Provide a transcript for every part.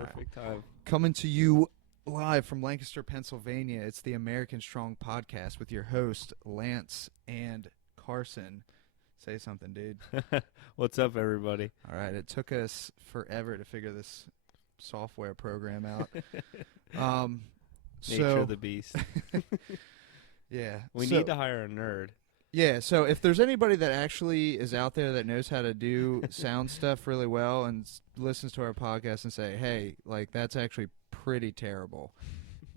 Perfect time. Coming to you live from Lancaster, Pennsylvania, it's the AmericanStrong podcast with your host, Lance and Carsen. Say something, dude. What's up, everybody? All right, it took us forever to figure this software program out. Nature of the beast. Yeah. We need to hire a nerd. Yeah, so if there's anybody that actually is out there that knows how to do sound stuff really well and listens to our podcast and say, hey, like, that's actually pretty terrible,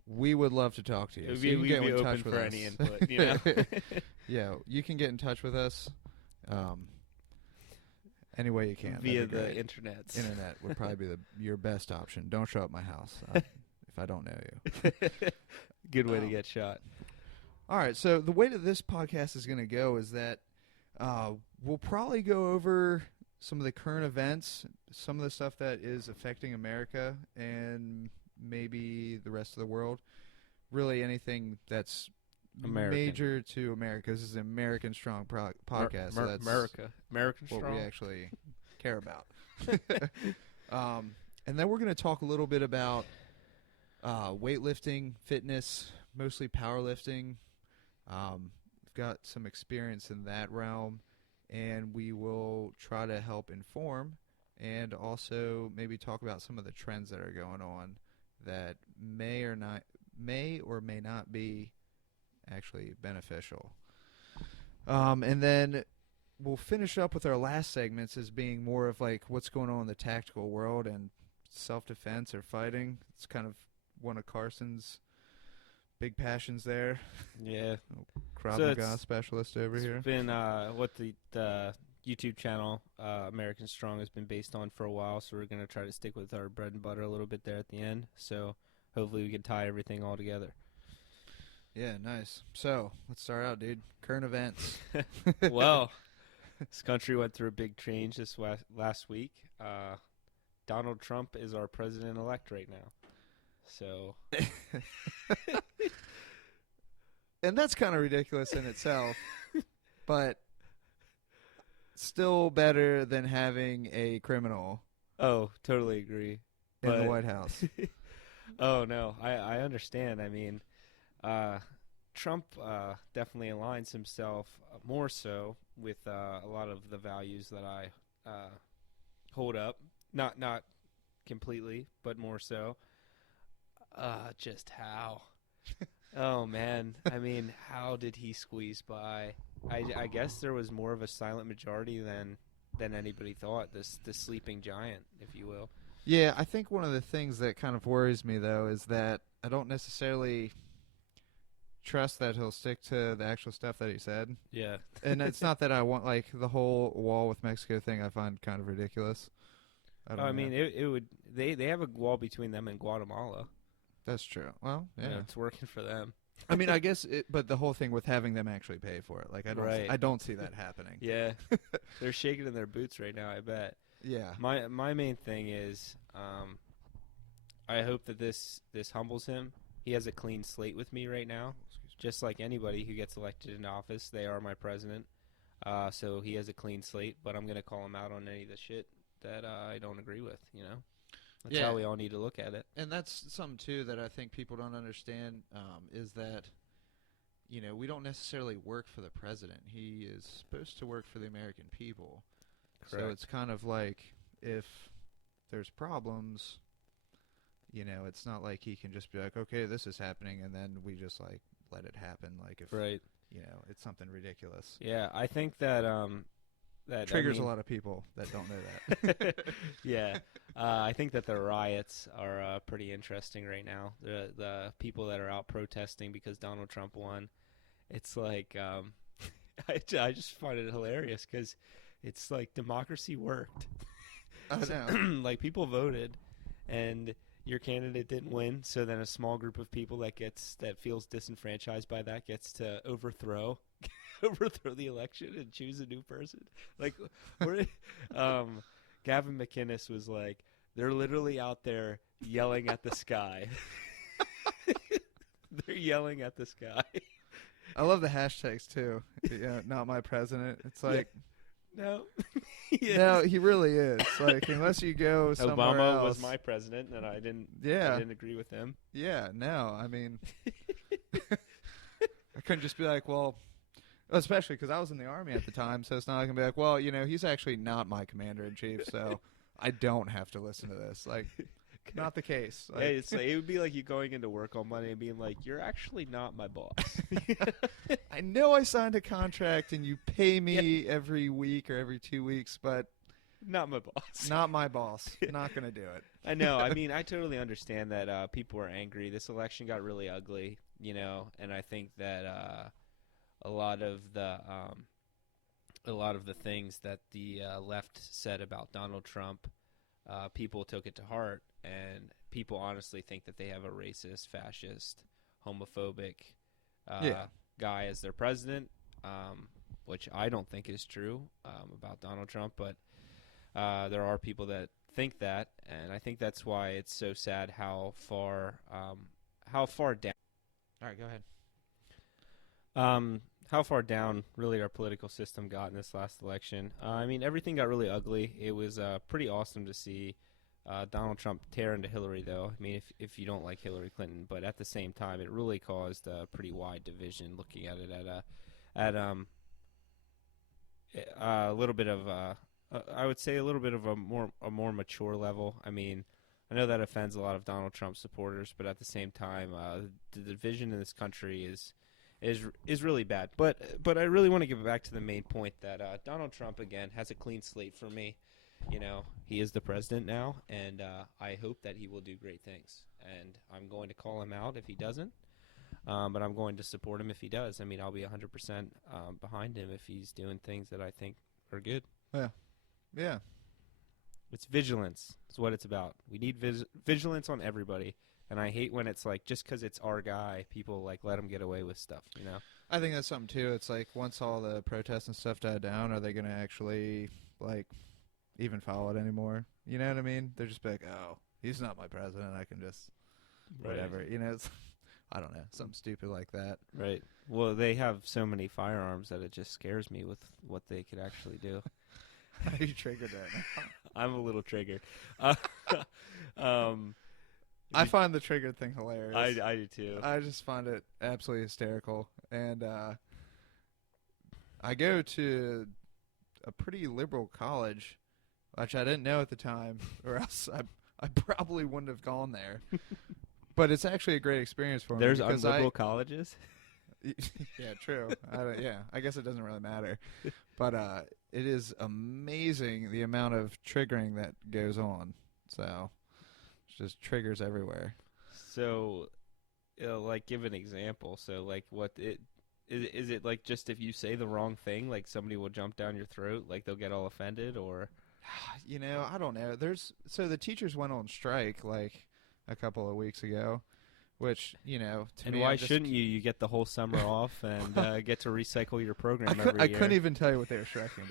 we would love to talk to you. So you can get in touch with us. Any input, you know? Yeah, you can get in touch with us any way you can. Via the internet. Internet would probably be your best option. Don't show up my house if I don't know you. Good way to get shot. All right, so the way that this podcast is going to go is that we'll probably go over some of the current events, some of the stuff that is affecting America and maybe the rest of the world. Really anything that's major to America. This is an AmericanStrong podcast. So that's AmericanStrong. what we actually care about. And then we're going to talk a little bit about weightlifting, fitness, mostly powerlifting. We've got some experience in that realm, and we will try to help inform and also maybe talk about some of the trends that are going on that may or may not be actually beneficial. And then we'll finish up with our last segments as being more of like what's going on in the tactical world and self-defense or fighting. It's kind of one of Carsen's big passions there. Yeah. Krav Maga specialist over here. It's been what the YouTube channel AmericanStrong has been based on for a while, so we're going to try to stick with our bread and butter a little bit there at the end. So hopefully we can tie everything all together. Yeah, nice. So let's start out, dude. Current events. Well, this country went through a big change this last week. Donald Trump is our president-elect right now. So, and that's kind of ridiculous in itself, but still better than having a criminal. Oh, totally agree. In the White House. Oh no, I understand. I mean, Trump definitely aligns himself more so with a lot of the values that I hold up. Not completely, but more so. Just how? Oh, man. I mean, how did he squeeze by? I guess there was more of a silent majority than anybody thought, the sleeping giant, if you will. Yeah, I think one of the things that kind of worries me, though, is that I don't necessarily trust that he'll stick to the actual stuff that he said. Yeah. And it's not that I want, like, the whole wall with Mexico thing I find kind of ridiculous. I mean, it would. They have a wall between them and Guatemala. That's true. Well, yeah, it's working for them. I mean, I guess, but the whole thing with having them actually pay for it, like, I don't see that happening. Yeah, they're shaking in their boots right now, I bet. Yeah. My main thing is, I hope that this humbles him. He has a clean slate with me right now, just like anybody who gets elected into office. They are my president, so he has a clean slate. But I'm gonna call him out on any of the shit that I don't agree with. You know. That's how we all need to look at it. And that's something, too, that I think people don't understand is that, you know, we don't necessarily work for the president. He is supposed to work for the American people. Correct. So it's kind of like if there's problems, you know, it's not like he can just be like, okay, this is happening, and then we just, like, let it happen. Like if, you know, it's something ridiculous. Yeah, I think that that triggers a lot of people that don't know that. Yeah. I think that the riots are pretty interesting right now. The people that are out protesting because Donald Trump won. It's like I just find it hilarious because it's like democracy worked. I know. Like people voted and your candidate didn't win, so then a small group of people that feels disenfranchised by that gets to overthrow the election and choose a new person. Like, Gavin McInnes was like, they're literally out there yelling at the sky. They're yelling at the sky. I love the hashtags too. Yeah, not my president. It's like, No. He No, is. he really is. Like, unless you go somewhere Obama else. was my president, and I didn't. Yeah. I didn't agree with him. Yeah, no, I mean, I couldn't just be like, well, especially because I was in the Army at the time, so it's not going to be like, well, he's actually not my commander-in-chief, so I don't have to listen to this. Like, not the case. Like, Yeah, it would be like you going into work on Monday and being like, "You're actually not my boss." I know I signed a contract and you pay me every week or every 2 weeks, but Not my boss. not my boss. Not going to do it. I know. I mean, I totally understand that people are angry. This election got really ugly, and I think that a lot of the things that the left said about Donald Trump, people took it to heart, and people honestly think that they have a racist, fascist, homophobic guy as their president, which I don't think is true about Donald Trump, but there are people that think that, and I think that's why it's so sad how far down. All right, go ahead. How far down really our political system got in this last election. I mean, everything got really ugly. It was pretty awesome to see Donald Trump tear into Hillary, though. I mean, if you don't like Hillary Clinton, but at the same time, it really caused a pretty wide division. Looking at it at a little bit of I would say a little bit of a more mature level. I mean, I know that offends a lot of Donald Trump supporters, but at the same time, the division in this country is really bad. But I really want to give it back to the main point that Donald Trump again has a clean slate for me. He is the president now, and I hope that he will do great things. And I'm going to call him out if he doesn't, but I'm going to support him if he does. I mean, I'll be 100% behind him if he's doing things that I think are good. Yeah. It's vigilance. It's what it's about. We need vigilance on everybody. And I hate when it's like, just because it's our guy, people like let him get away with stuff, I think that's something, too. It's like, once all the protests and stuff die down, are they going to actually, like, even follow it anymore? You know what I mean? They're just like, oh, he's not my president. I can just whatever. Right. It's, I don't know, something stupid like that. Right. Well, they have so many firearms that it just scares me with what they could actually do. How are you triggered right now? I'm a little triggered. I find the triggered thing hilarious. I do too. I just find it absolutely hysterical. And I go to a pretty liberal college, which I didn't know at the time, or else I probably wouldn't have gone there. But it's actually a great experience for me. There's unliberal colleges? Yeah, true. I guess it doesn't really matter. But it is amazing the amount of triggering that goes on. So it's just triggers everywhere. So, like, give an example. So, like, is it like just if you say the wrong thing, like somebody will jump down your throat, like they'll get all offended, or? I don't know. So the teachers went on strike like a couple of weeks ago. Which, to and me, why shouldn't you? You get the whole summer off and get to recycle your program every year. I couldn't even tell you what they were striking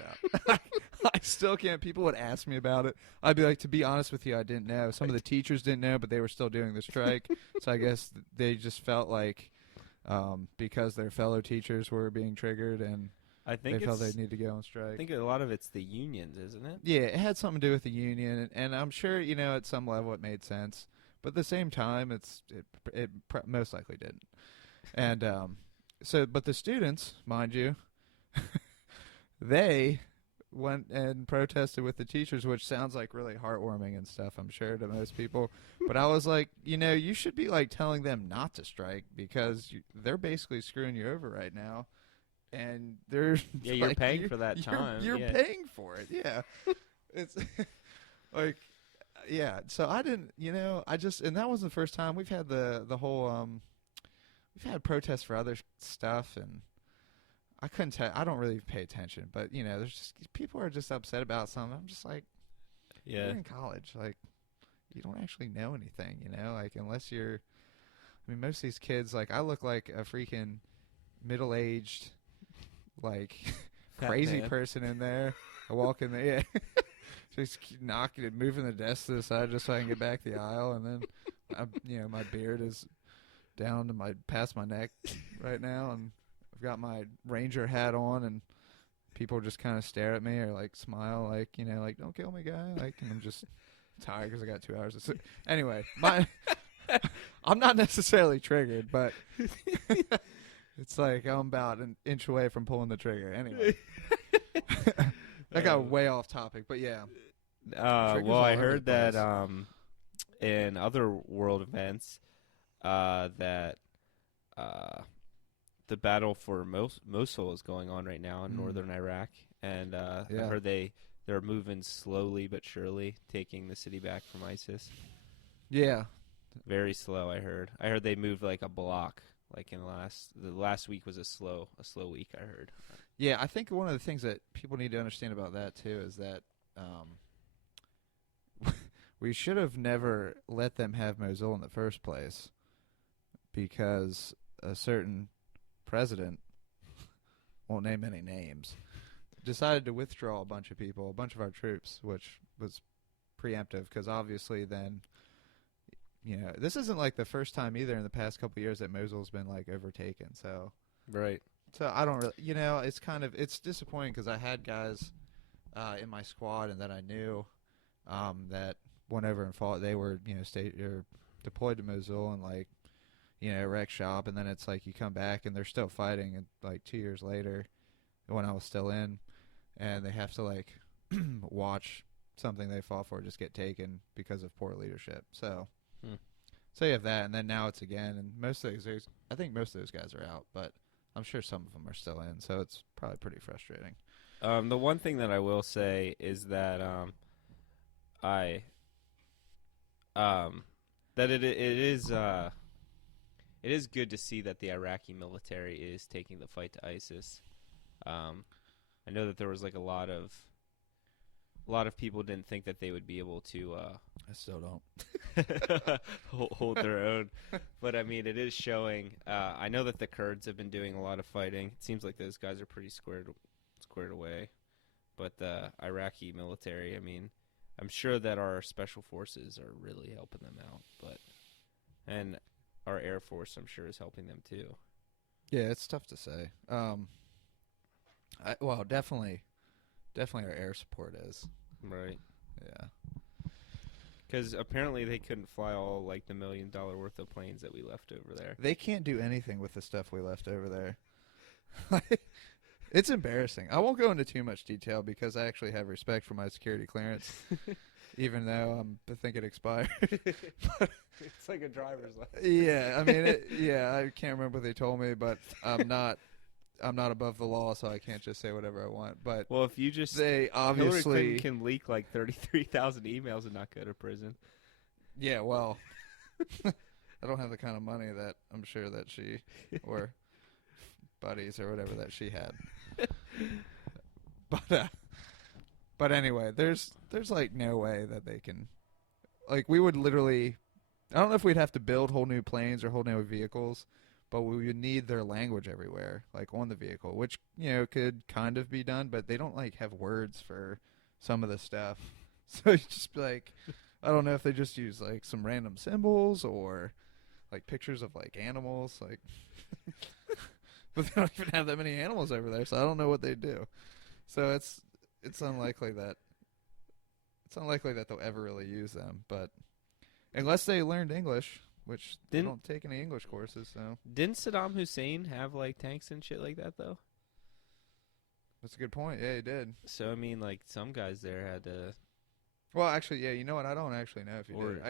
about. I still can't. People would ask me about it. I'd be like, to be honest with you, I didn't know. Some of the teachers didn't know, but they were still doing the strike. So I guess they just felt like because their fellow teachers were being triggered and I think they felt they'd need to go on strike. I think a lot of it's the unions, isn't it? Yeah, it had something to do with the union, and I'm sure, at some level it made sense. But at the same time, it most likely didn't. And but the students, mind you, they went and protested with the teachers, which sounds like really heartwarming and stuff, I'm sure, to most people. But I was like, you should be like telling them not to strike because they're basically screwing you over right now. And they're you're paying for that time. You're paying for it, yeah. It's like. Yeah, so I didn't, and that wasn't the first time. We've had the whole, we've had protests for other stuff, and I couldn't tell. I don't really pay attention, but there's just people are just upset about something. I'm just like, you're in college, like you don't actually know anything, like unless you're. I mean, most of these kids, like I look like a freaking middle-aged, like crazy person in there. I walk in there, yeah. Just knocking and moving the desk to the side just so I can get back the aisle, and then, my beard is down to past my neck right now, and I've got my Ranger hat on, and people just kind of stare at me or like smile, like, you know, like, don't kill me, guy. Like, and I'm just tired because I got 2 hours of sleep. Anyway, I'm not necessarily triggered, but it's like I'm about an inch away from pulling the trigger. Anyway, that got way off topic, but yeah. Well, I heard that in other world events that the battle for Mosul is going on right now in northern Iraq, and I heard they're moving slowly but surely, taking the city back from ISIS. Yeah, very slow. I heard they moved like a block. Like in the last week was a slow week. I heard. Yeah, I think one of the things that people need to understand about that too is that we should have never let them have Mosul in the first place, because a certain president, won't name any names, decided to withdraw a bunch of our troops, which was preemptive, because obviously then, you know, this isn't like the first time either in the past couple of years that Mosul's been like overtaken. So right. So I don't really, you know, it's disappointing because I had guys in my squad and that I knew that went over and fought. They were, you know, deployed to Mosul and like, you know, wreck shop, and then it's like you come back and they're still fighting, and like 2 years later, when I was still in, and they have to like watch something they fought for just get taken because of poor leadership. So, so you have that, and then now it's again, and I think most of those guys are out, but I'm sure some of them are still in, so it's probably pretty frustrating. The one thing that I will say is that that it is good to see that the Iraqi military is taking the fight to ISIS. I know that there was like a lot of people didn't think that they would be able to. I still don't hold their own, but I mean, it is showing. I know that the Kurds have been doing a lot of fighting. It seems like those guys are pretty squared away, but the Iraqi military, I mean, I'm sure that our special forces are really helping them out, and our Air Force, I'm sure, is helping them too. Yeah, it's tough to say. Well, definitely our air support is. Right. Yeah. Because apparently they couldn't fly all like the $1 million worth of planes that we left over there. They can't do anything with the stuff we left over there. It's embarrassing. I won't go into too much detail because I actually have respect for my security clearance, even though I think it expired. It's like a driver's license. Yeah, I mean, I can't remember what they told me, but I'm not above the law, so I can't just say whatever I want. But well, if you just they obviously Hillary Clinton can leak like 33,000 emails and not go to prison. Yeah, well, I don't have the kind of money that I'm sure that she or buddies or whatever that she had. But anyway, there's like no way that they can, like, we would literally, I don't know if we'd have to build whole new planes or whole new vehicles, but we would need their language everywhere, like on the vehicle, which, you know, could kind of be done, but they don't like have words for some of the stuff. So it's just like, I don't know if they just use like some random symbols or like pictures of like animals, like but they don't even have that many animals over there, so I don't know what they do. So it's unlikely that they'll ever really use them, but unless they learned English, which they don't take any English courses. So didn't Saddam Hussein have like tanks and shit like that though? That's a good point. Yeah, he did. So I mean, like some guys there had to. Well, actually, yeah. You know what? I don't actually know if he did.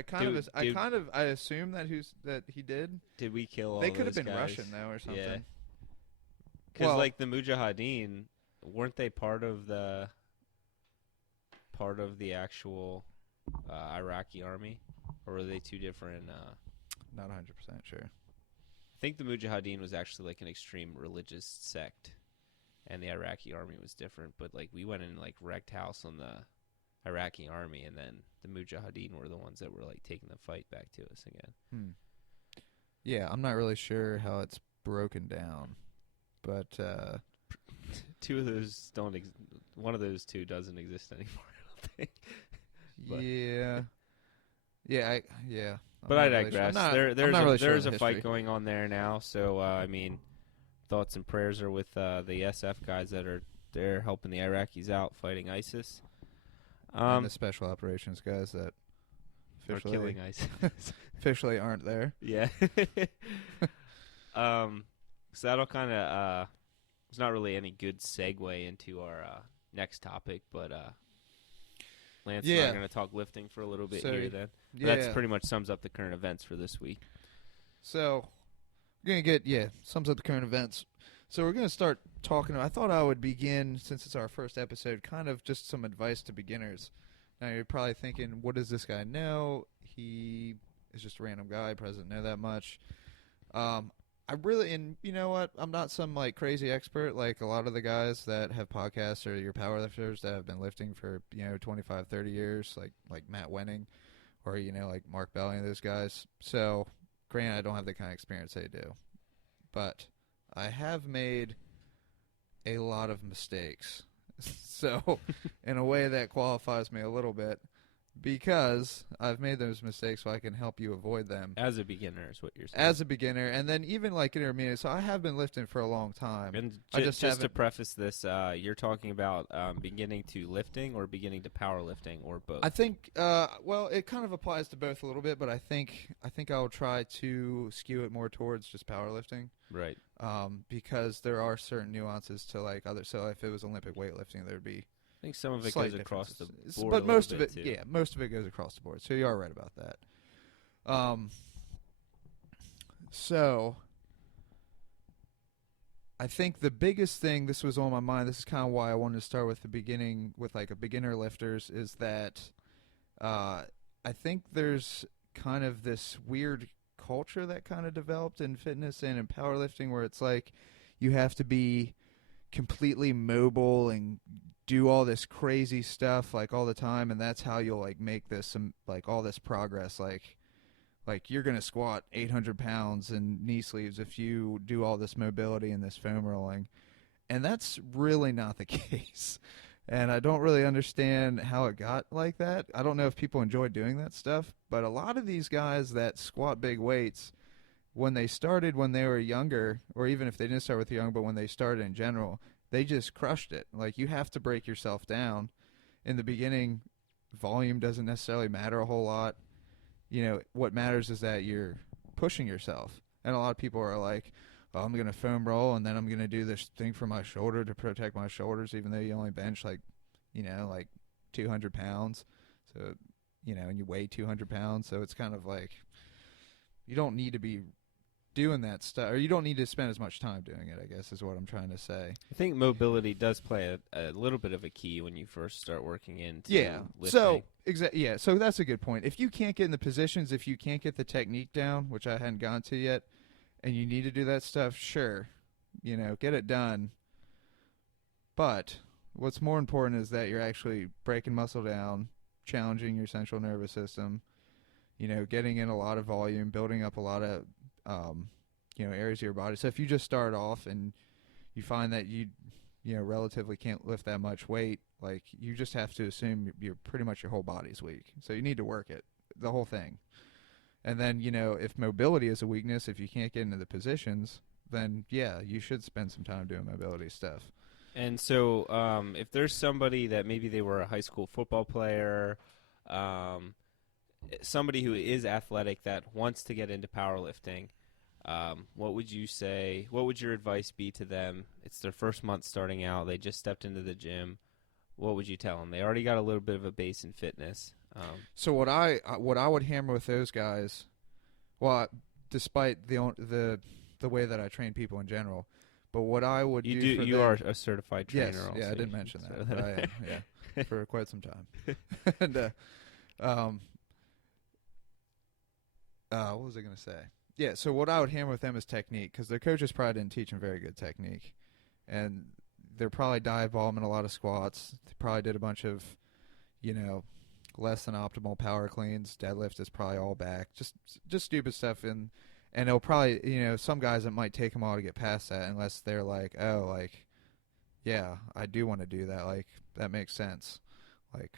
I assume that he did. Did we kill all? They could have been guys? Russian though, or something. Yeah. Because like the Mujahideen, weren't they part of the actual Iraqi army, or were they two different? Not 100% sure. I think the Mujahideen was actually like an extreme religious sect, and the Iraqi army was different. But like we went and like wrecked house on the Iraqi army, and then the Mujahideen were the ones that were like taking the fight back to us again. Yeah, I'm not really sure how it's broken down, but two of those don't. One of those two doesn't exist anymore. I don't think. Yeah. But I digress. There's a fight history going on there now. So I mean, thoughts and prayers are with the SF guys that are They're helping the Iraqis out fighting ISIS. And the special operations guys that Are officially killing ISIS. officially aren't there. Yeah. So that'll kind of it's not really any good segue into our next topic, but Lance and I are going to talk lifting for a little bit here then. Yeah. That pretty much sums up the current events for this week. So we're going to get, sums up the current events. So we're going to start talking. I thought I would begin, since it's our first episode, kind of just some advice to beginners. Now you're probably thinking, what does this guy know? He is just a random guy, probably doesn't know that much. I really, and you know what? I'm not some like crazy expert like a lot of the guys that have podcasts or your powerlifters that have been lifting for 25, 30 years, like Matt Wenning, or like Mark Belly and those guys. So, granted, I don't have the kind of experience they do, but I have made a lot of mistakes. So, in a way that qualifies me a little bit, because I've made those mistakes, so I can help you avoid them. As a beginner is what you're saying. As a beginner, and then even like intermediate. So I have been lifting for a long time. And I just to preface this, you're talking about beginning to lifting or beginning to powerlifting or both? I think, well, it kind of applies to both a little bit, but I think I'll try to skew it more towards just powerlifting. Right. Because there are certain nuances to like other. So if it was Olympic weightlifting, there'd be. I think some of it goes across the board. But most of it, too. most of it goes across the board. So you are right about that. So I think the biggest thing, this was on my mind, this is kind of why I wanted to start with the beginning, with like a beginner lifters, is that I think there's kind of this weird culture that kind of developed in fitness and in powerlifting where it's like you have to be completely mobile and do all this crazy stuff like all the time, and that's how you'll like make this like all this progress. Like you're gonna squat 800 pounds in knee sleeves if you do all this mobility and this foam rolling, and that's really not the case. And I don't really understand how it got like that. I don't know if people enjoy doing that stuff, but a lot of these guys that squat big weights, when they started when they were younger, or even if they didn't start with young, but when they started in general, they just crushed it. Like, you have to break yourself down. In the beginning, volume doesn't necessarily matter a whole lot. What matters is that you're pushing yourself. And a lot of people are like, oh, I'm going to foam roll, and then I'm going to do this thing for my shoulder to protect my shoulders, even though you only bench like 200 pounds. So, and you weigh 200 pounds. So it's kind of like, you don't need to be doing that stuff, or you don't need to spend as much time doing it, I guess is what I'm trying to say. I think mobility does play a little bit of a key when you first start working into lifting. So so that's a good point. If you can't get in the positions, if you can't get the technique down, which I hadn't gone to yet, and you need to do that stuff, sure, get it done. But what's more important is that you're actually breaking muscle down, challenging your central nervous system, getting in a lot of volume, building up a lot of areas of your body. So if you just start off and you find that you relatively can't lift that much weight, like, you just have to assume you're pretty much your whole body's weak. So you need to work it, the whole thing. And then, if mobility is a weakness, if you can't get into the positions, then yeah, you should spend some time doing mobility stuff. And so if there's somebody that maybe they were a high school football player, somebody who is athletic that wants to get into powerlifting, what would you say? What would your advice be to them? It's their first month starting out. They just stepped into the gym. What would you tell them? They already got a little bit of a base in fitness. So what I would hammer with those guys, well, despite the way that I train people in general, but what I would do for them, you are a certified trainer. Yes, also. yeah, I didn't mention that, but I am, yeah, for quite some time. And what was I going to say? Yeah, so what I would hammer with them is technique, because their coaches probably didn't teach them very good technique. And they're probably dive bombing a lot of squats. They probably did a bunch of, less than optimal power cleans. Deadlift is probably all back. Just stupid stuff. And they'll probably, some guys, it might take them all to get past that, unless they're like, oh, like, yeah, I do want to do that. Like, that makes sense. Like,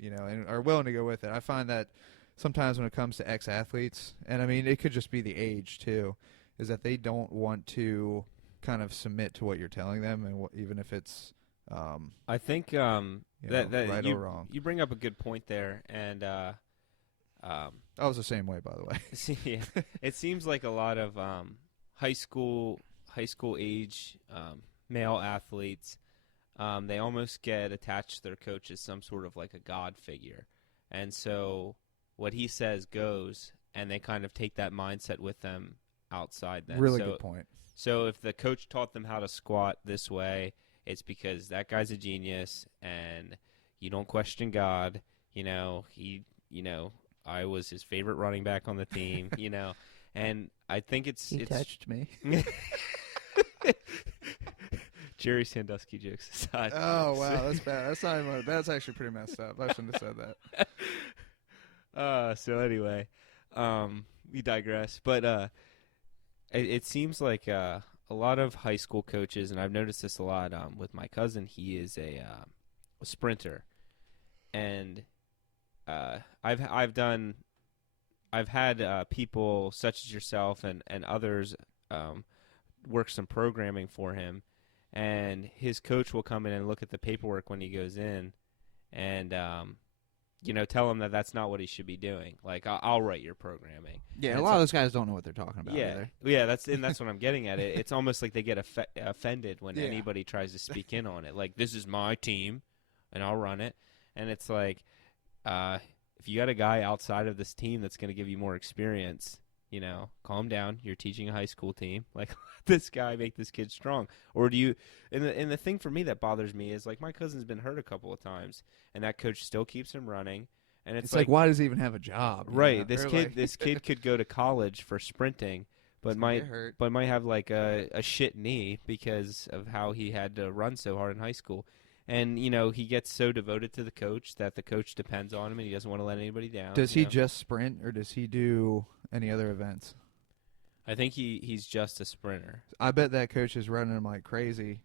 and are willing to go with it. I find that sometimes when it comes to ex-athletes, and I mean, it could just be the age too, is that they don't want to kind of submit to what you're telling them, and even if it's I think that right or wrong. you bring up a good point there, and I was the same way, by the way. yeah, it seems like a lot of high school age male athletes, they almost get attached to their coach as some sort of like a god figure, and so what he says goes, and they kind of take that mindset with them outside. Then Really good point. So if the coach taught them how to squat this way, it's because that guy's a genius, and you don't question God. I was his favorite running back on the team. And I think He touched me. Jerry Sandusky jokes aside. Oh wow, that's bad. That's not even. That's actually pretty messed up. I shouldn't have said that. So anyway, we digress. But it seems like a lot of high school coaches, and I've noticed this a lot with my cousin. He is a sprinter, and I've had people such as yourself and others work some programming for him, and his coach will come in and look at the paperwork when he goes in, and tell him that that's not what he should be doing. Like, I'll write your programming. Yeah, and a lot of those guys don't know what they're talking about. Yeah, either. Yeah, that's what I'm getting at. It's almost like they get offended when anybody tries to speak in on it. Like, this is my team, and I'll run it. And it's like, if you got a guy outside of this team that's going to give you more experience, calm down. You're teaching a high school team. Like, let this guy make this kid strong. Or do you? And the thing for me that bothers me is, like, my cousin's been hurt a couple of times, and that coach still keeps him running. And it's like, why does he even have a job? Right. This kid could go to college for sprinting, but might have like a shit knee because of how he had to run so hard in high school. And, he gets so devoted to the coach that the coach depends on him, and he doesn't want to let anybody down. Does he just sprint, or does he do any other events? I think he's just a sprinter. I bet that coach is running him like crazy,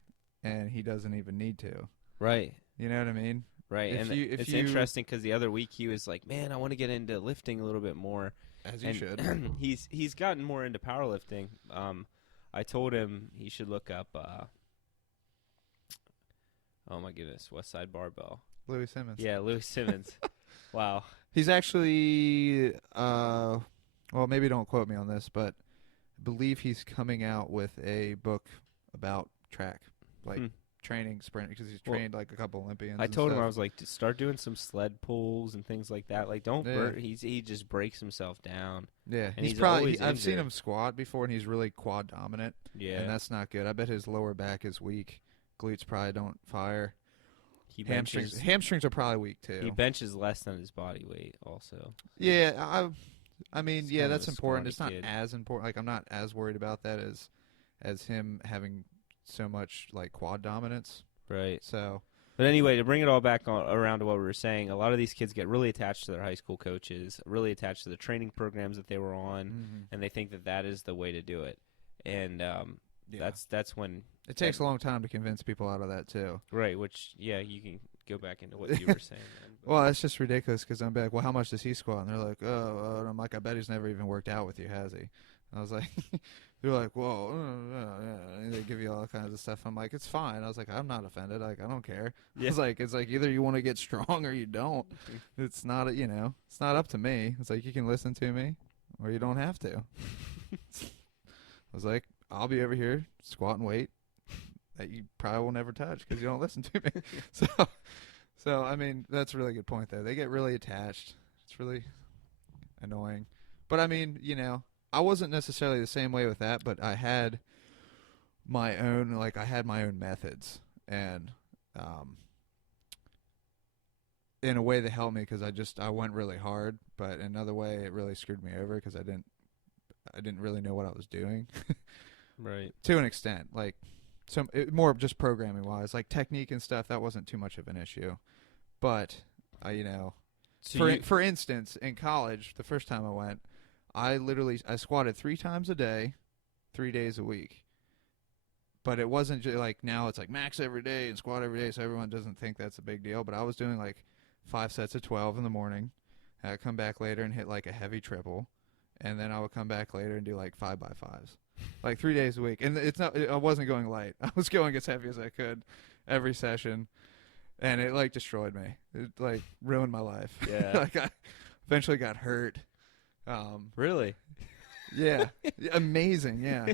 and he doesn't even need to. Right. You know what I mean? Right. It's interesting because the other week he was like, man, I want to get into lifting a little bit more. As you should. He's gotten more into powerlifting. I told him he should look up oh my goodness, West Side Barbell. Louis Simmons. Yeah, Louis Simmons. Wow. He's actually, well, maybe don't quote me on this, but I believe he's coming out with a book about track, like training sprint, because he's trained like a couple Olympians. I told him, I was like, start doing some sled pulls and things like that. Like, don't he just breaks himself down. Yeah, and he's probably. I've seen him squat before, and he's really quad dominant. Yeah, and that's not good. I bet his lower back is weak. Glutes probably don't fire. Hamstrings are probably weak too. He benches less than his body weight also. Yeah, I mean, it's that's important. It's not kid. as important. Like, I'm not as worried about that as him having so much like quad dominance. Right. So, but anyway, to bring it all back around to what we were saying, a lot of these kids get really attached to their high school coaches, really attached to the training programs that they were on, and they think that is the way to do it. And that's when it takes a long time to convince people out of that too. Right, which you can go back into what you were saying. Then, well, it's just ridiculous because I'm like, well, how much does he squat? And they're like, oh, and I'm like, I bet he's never even worked out with you, has he? And I was like, they're like, well, and they give you all kinds of stuff. I'm like, it's fine. I was like, I'm not offended. Like, I don't care. Yeah. It's like either you want to get strong or you don't. It's not it's not up to me. It's like, you can listen to me or you don't have to. I was like, I'll be over here squatting weight that you probably will never touch because you don't listen to me. So I mean, that's a really good point there. They get really attached. It's really annoying. But I mean, I wasn't necessarily the same way with that, but I had my own methods, and in a way that helped me because I went really hard, but in another way it really screwed me over because I didn't really know what I was doing. Right. To an extent, like more just programming wise, like technique and stuff, that wasn't too much of an issue. But for instance, in college, the first time I went, I squatted 3 times a day, 3 days a week. But it wasn't just like now it's like max every day and squat every day, so everyone doesn't think that's a big deal. But I was doing like 5 sets of 12 in the morning. I'd come back later and hit like a heavy triple, and then I would come back later and do like 5x5s. Like 3 days a week. And I wasn't going light. I was going as heavy as I could. every session, and it like destroyed me. It like ruined my life. Yeah. Like I eventually got hurt. Really? Yeah, amazing. Yeah,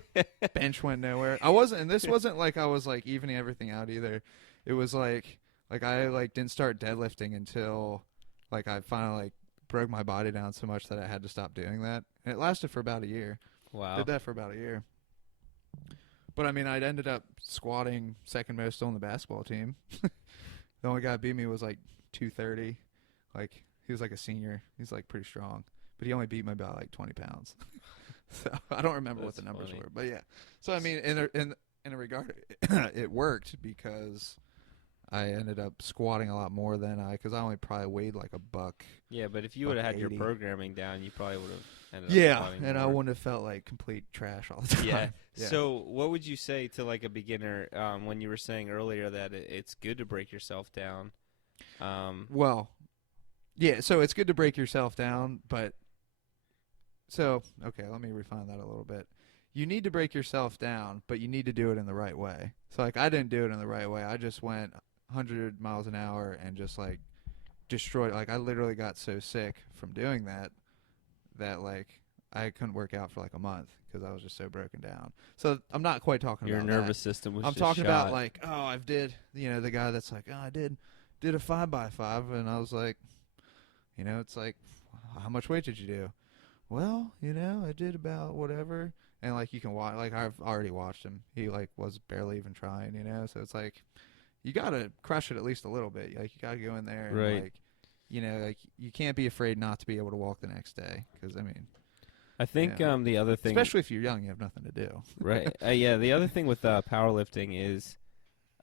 bench went nowhere. I wasn't, and this wasn't like I was like evening everything out either. It was like I like didn't start deadlifting until like I finally like broke my body down so much that I had to stop doing that, and it lasted for about a year. Wow. Did that for about a year. But I mean, I'd ended up squatting second most on the basketball team. The only guy that beat me was like 230. Like he was like a senior. He's like pretty strong, but he only beat me by like 20 pounds. So I don't remember what the That's numbers funny. were, but yeah. So I mean, in a regard, it worked because I ended up squatting a lot more than because I only probably weighed like a buck. Yeah, but if you would have had your 80. programming down, you probably would have ended up Yeah, squatting and I more. wouldn't have felt like complete trash all the time. Yeah. Yeah. So, what would you say to like a beginner when you were saying earlier that it's good to break yourself down? Well, yeah, so it's good to break yourself down, but okay, let me refine that a little bit. You need to break yourself down, but you need to do it in the right way. So like I didn't do it in the right way. I just went 100 miles an hour and just like destroyed. Like I literally got so sick from doing that like I couldn't work out for like a month because I was just so broken down. So I'm not quite talking Your about nervous that. system was I'm just talking shot. about like, oh, I've did, the guy that's like, oh, I did a 5x5, and I was like, it's like, how much weight did you do? Well, I did about whatever, and like you can watch, like I've already watched him. He like was barely even trying, so it's like, you gotta crush it at least a little bit. Like you gotta go in there and Right. like, like you can't be afraid not to be able to walk the next day, because I mean, I think yeah. the other thing, especially if you're young, you have nothing to do. right? Yeah, the other thing with powerlifting is,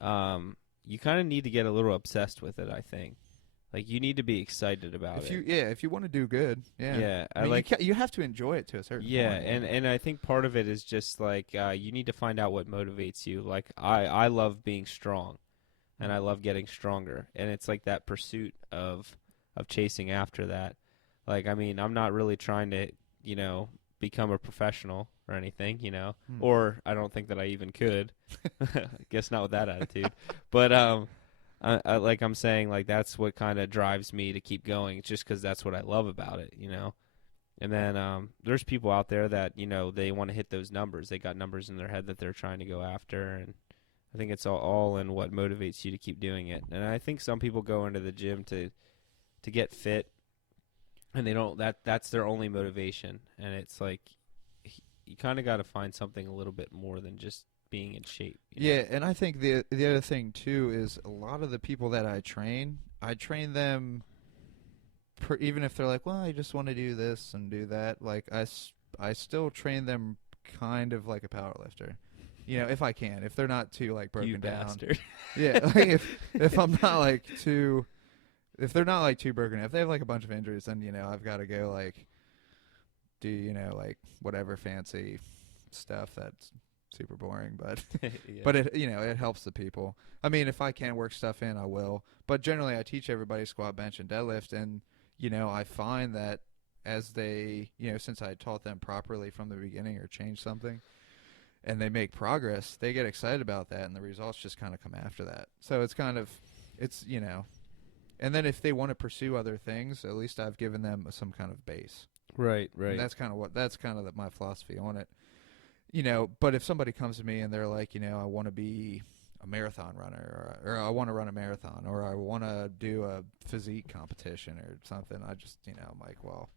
you kind of need to get a little obsessed with it. I think, like you need to be excited about it. If you want to do good, yeah. Yeah, I mean, you have to enjoy it to a certain Yeah, point. and I think part of it is just like you need to find out what motivates you. Like I love being strong, and I love getting stronger, and it's like that pursuit of chasing after that. Like I mean, I'm not really trying to become a professional or anything, or I don't think that I even could. I guess not with that attitude, but like I'm saying, like that's what kind of drives me to keep going. It's just because that's what I love about it, And then there's people out there that they want to hit those numbers. They got numbers in their head that they're trying to go after, and I think it's all in what motivates you to keep doing it. And I think some people go into the gym to get fit, and they don't. That's their only motivation. And it's like you kind of got to find something a little bit more than just being in shape. Yeah, and I think the other thing too is a lot of the people that I train them. Even if they're like, well, I just want to do this and do that, like I still train them kind of like a power lifter, if I can, if they're not too like broken You down. bastard. Yeah, like if I'm not like too, if they're not like too broken down, if they have like a bunch of injuries, then I've got to go like do like whatever fancy stuff that's super boring, but Yeah. but it it helps the people. I mean, if I can work stuff in, I will. But generally, I teach everybody squat, bench, and deadlift, and I find that as they, since I taught them properly from the beginning or changed something, and they make progress, they get excited about that, and the results just kind of come after that. So it's kind of, and then if they want to pursue other things, at least I've given them some kind of base. Right. And that's kind of my philosophy on it. But if somebody comes to me and they're like, I want to be a marathon runner, or I want to run a marathon, or I want to do a physique competition or something, I just, I'm like, well,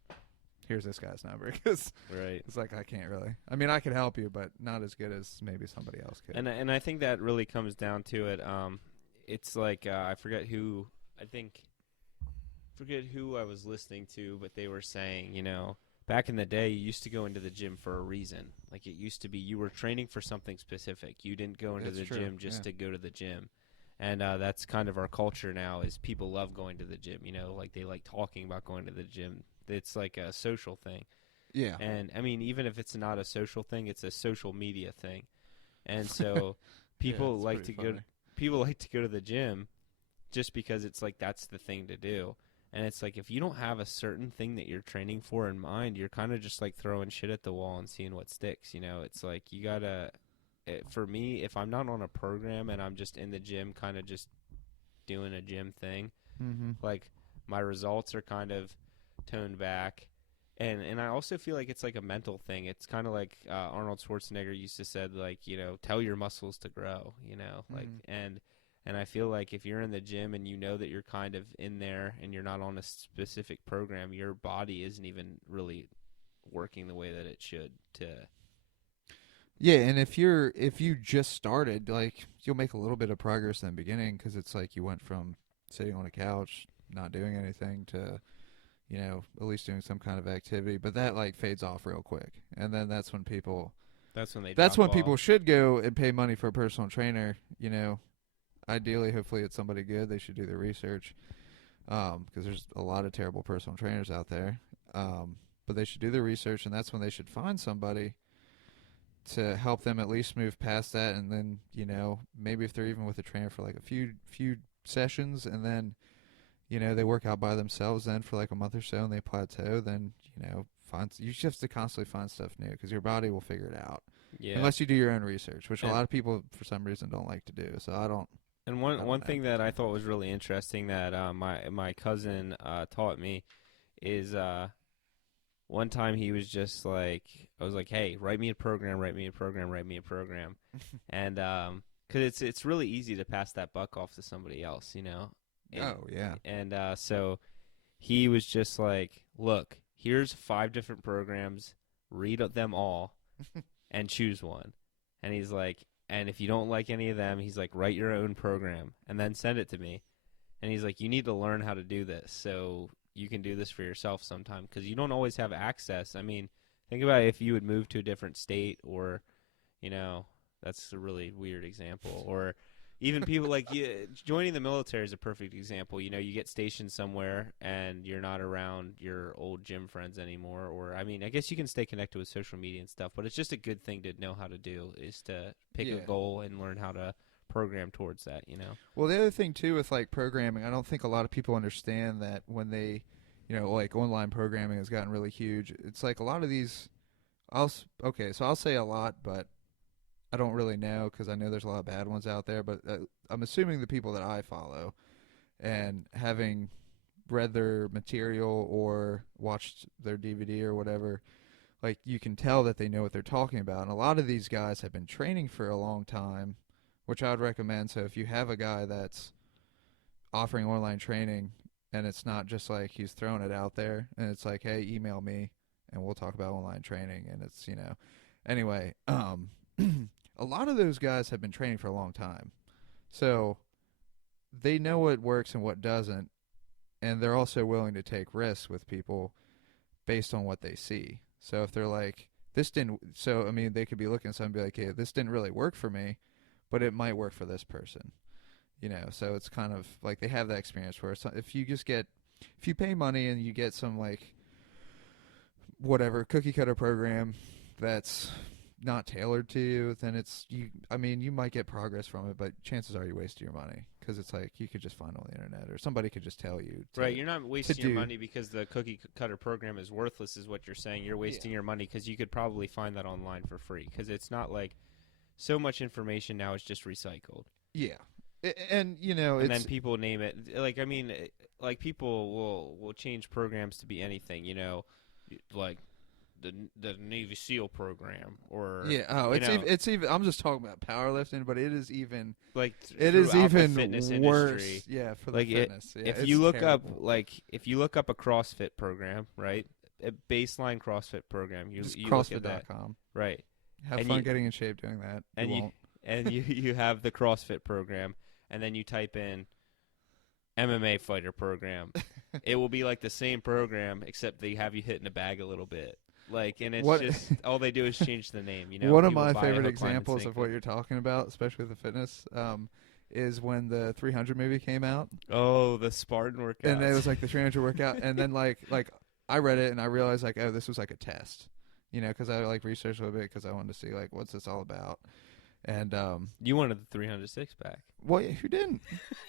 here's this guy's number, because Right. it's like I can't really. I mean, I could help you, but not as good as maybe somebody else could. And I think that really comes down to it. It's like I forget who I was listening to, but they were saying, back in the day, you used to go into the gym for a reason. Like it used to be you were training for something specific. You didn't go into That's the true, gym just yeah. to go to the gym. And that's kind of our culture now is people love going to the gym, like they like talking about going to the gym. It's like a social thing. Yeah. And I mean, even if it's not a social thing, it's a social media thing. And so people Yeah, like pretty to funny. people like to go to the gym just because it's like that's the thing to do. And it's like if you don't have a certain thing that you're training for in mind, you're kind of just like throwing shit at the wall and seeing what sticks, It's like you got to for me, if I'm not on a program and I'm just in the gym, kind of just doing a gym thing, Mm-hmm. like my results are kind of toned back. And I also feel like it's like a mental thing. It's kind of like Arnold Schwarzenegger used to said, like, tell your muscles to grow, like, Mm-hmm. and I feel like if you're in the gym and you know that you're kind of in there and you're not on a specific program, your body isn't even really working the way that it should to. Yeah, and if you just started, like, you'll make a little bit of progress in the beginning because it's like you went from sitting on a couch, not doing anything, to at least doing some kind of activity. But that like fades off real quick, and then that's when people That's when they that's drop when off. people should go and pay money for a personal trainer. Ideally, hopefully, it's somebody good. They should do their research because there's a lot of terrible personal trainers out there. But they should do their research, and that's when they should find somebody to help them at least move past that, and then maybe if they're even with a trainer for like a few sessions, and then they work out by themselves then for like a month or so, and they plateau, then you just have to constantly find stuff new because your body will figure it out Yeah. unless you do your own research, which a And lot of people for some reason don't like to do. So I don't one know. thing that I thought was really interesting that my cousin taught me is one time he was just like, I was like, hey, write me a program, write me a program, write me a program, and because it's really easy to pass that buck off to somebody else, And, Oh yeah. and so he was just like, look, here's 5 different programs, read them all, and choose one. And he's like, and if you don't like any of them, he's like, write your own program and then send it to me. And he's like, you need to learn how to do this so you can do this for yourself sometime because you don't always have access. I mean, think about if you would move to a different state or, that's a really weird example. Or even people like you, joining the military is a perfect example. You get stationed somewhere and you're not around your old gym friends anymore. Or, I mean, I guess you can stay connected with social media and stuff, but it's just a good thing to know how to do is to pick a goal and learn how to program towards that, Well, the other thing too with like programming, I don't think a lot of people understand that when they, like online programming has gotten really huge. It's like a lot of these. So I'll say a lot, but I don't really know because I know there's a lot of bad ones out there. But I'm assuming the people that I follow and having read their material or watched their DVD or whatever, like you can tell that they know what they're talking about. And a lot of these guys have been training for a long time, which I would recommend. So if you have a guy that's offering online training and it's not just like he's throwing it out there and it's like, hey, email me and we'll talk about online training, and it's anyway, a lot of those guys have been training for a long time, so they know what works and what doesn't, and they're also willing to take risks with people based on what they see. So if they're like, this didn't, so I mean, they could be looking at something and be like, hey, this didn't really work for me, but it might work for this person. So it's kind of like they have that experience where if you pay money and you get some like whatever cookie cutter program that's not tailored to you, then you might get progress from it, but chances are you wasted your money because it's like you could just find on the internet or somebody could just tell you right, you're not wasting your do. money because the cookie cutter program is worthless is what you're saying. You're wasting your money because you could probably find that online for free because it's not like so much information now is just recycled. Yeah. And and then people name it like, I mean, like people will change programs to be anything, like the Navy SEAL program or it's even I'm just talking about powerlifting, but it is even like it is even the fitness worse. industry. Yeah, for the like fitness. If you look up if you look up a CrossFit program, right? A baseline CrossFit program, you look at that, CrossFit.com. right? Have fun getting in shape doing that. You have the CrossFit program, and then you type in MMA fighter program. It will be like the same program except they have you hitting a bag a little bit. Like, and it's just all they do is change the name. One of my favorite examples of what you're talking about, especially with the fitness, is when the 300 movie came out. Oh, the Spartan workout. And it was like the 300 workout, and then like I read it and I realized like, oh, this was like a test, because I like researched a little bit because I wanted to see like what's this all about. And you wanted the 300 six pack. Well, yeah, who didn't?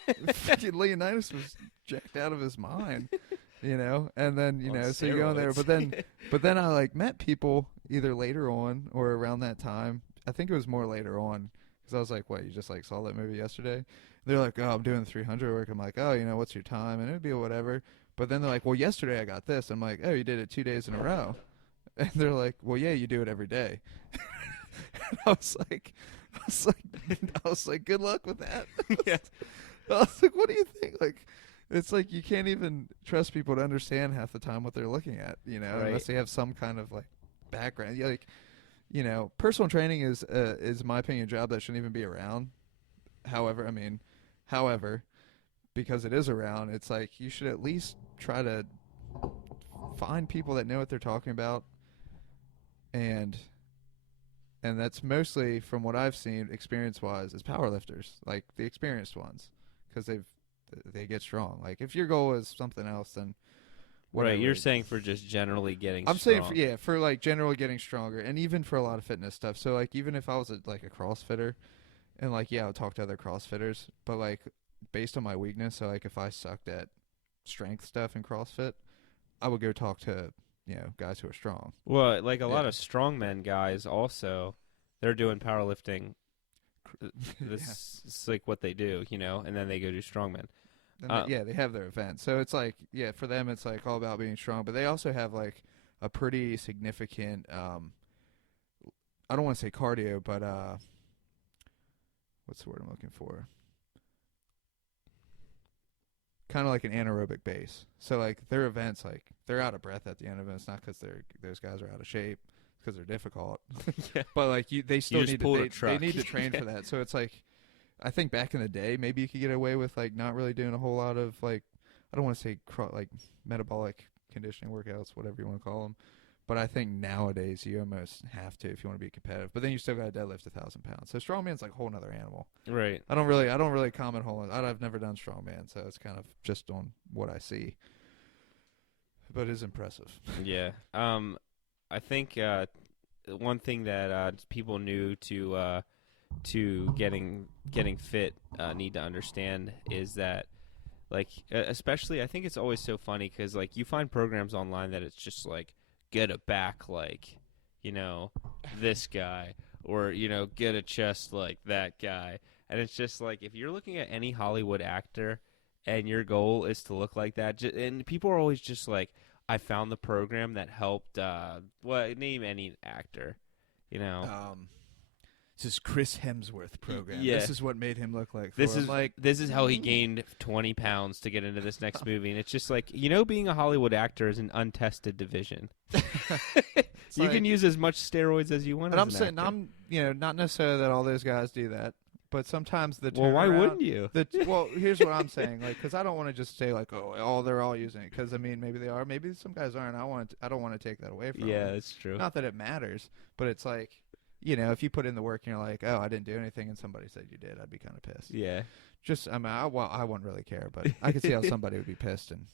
Freaking Leonidas was jacked out of his mind, And then so you go in there, but then I like met people either later on or around that time. I think it was more later on because I was like, what, you just like saw that movie yesterday? They're like, oh, I'm doing 300 work. I'm like, oh, what's your time? And it'd be whatever. But then they're like, well, yesterday I got this. I'm like, oh, you did it 2 days in a row. And they're like, well, yeah, you do it every day. And I was like, good luck with that. Yeah. I was like, what do you think? Like, it's like you can't even trust people to understand half the time what they're looking at, Right. unless they have some kind of like background. Yeah, like, personal training is in my opinion a job that shouldn't even be around. However, because it is around, it's like you should at least try to find people that know what they're talking about, and that's mostly from what I've seen experience-wise is powerlifters, like the experienced ones, because they get strong. Like if your goal is something else, then whatever. Right, you're saying for just generally getting I'm strong. saying for like generally getting stronger, and even for a lot of fitness stuff. So like even if I was a CrossFitter, and like I would talk to other CrossFitters, but like based on my weakness, so like if I sucked at strength stuff in CrossFit, I would go talk to guys who are strong. Well, like a lot Yeah. of strongmen guys also, they're doing powerlifting. This is like what they do, and then they go do strongmen. And they have their events. So it's like, for them it's like all about being strong, but they also have like a pretty significant I don't want to say cardio, but what's the word I'm looking for? Kind of like an anaerobic base. So like their events, like they're out of breath at the end of it. It's not because those guys are out of shape, it's because they're difficult. Yeah. But like they still just need pulled a they truck. need to train for that. So it's like, I think back in the day, maybe you could get away with like not really doing a whole lot of like, I don't want to say like metabolic conditioning workouts, whatever you want to call them. But I think nowadays you almost have to if you want to be competitive. But then you still got to deadlift 1,000 pounds. So strongman's like a whole nother animal. Right. I don't really comment whole. I've never done strongman, so it's kind of just on what I see. But it's impressive. Yeah. I think one thing that people new to getting fit need to understand is that, like, especially I think it's always so funny because like you find programs online that it's just like get a back like this guy, or get a chest like that guy, and it's just like if you're looking at any Hollywood actor and your goal is to look like that, and people are always just like, I found the program that helped name any actor, This is Chris Hemsworth program. Yeah. This is what made him look like This Thor. is like this is how he gained 20 pounds to get into this next movie, and it's just like being a Hollywood actor is an untested division. You can use as much steroids as you want. And as I'm an saying actor. I'm not necessarily that all those guys do that, but sometimes the Well, why turnaround- wouldn't you? Well, here's what I'm saying, like, because I don't want to just say like, oh, they're all using it, because I mean maybe they are, maybe some guys aren't. I don't want to take that away from Yeah, them. that's true. Not that it matters, but it's like, if you put in the work and you're like, oh, I didn't do anything, and somebody said you did, I'd be kind of pissed. Yeah. Just, I mean, I wouldn't really care, but I could see how somebody would be pissed and,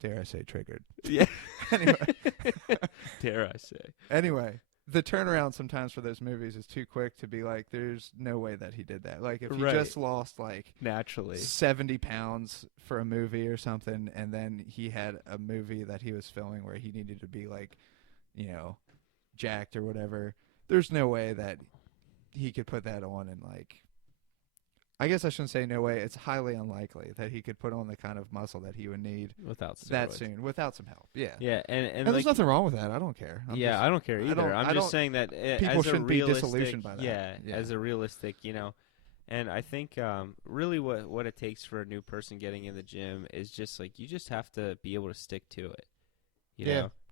dare I say, triggered. Yeah. Anyway. Dare I say? Anyway, the turnaround sometimes for those movies is too quick to be like, there's no way that he did that. Like, if he Right. just lost like Naturally. 70 pounds for a movie or something, and then he had a movie that he was filming where he needed to be like, jacked or whatever, there's no way that he could put that on, and like, I guess I shouldn't say no way, it's highly unlikely that he could put on the kind of muscle that he would need Without steroids. that soon without some help. Yeah. Yeah, and And like, there's nothing wrong with that. I don't care. I don't care either. I I'm just don't- saying that people as a shouldn't be realistic, disillusioned by that. Yeah. as a realistic, and I think really what it takes for a new person getting in the gym is just like you just have to be able to stick to it.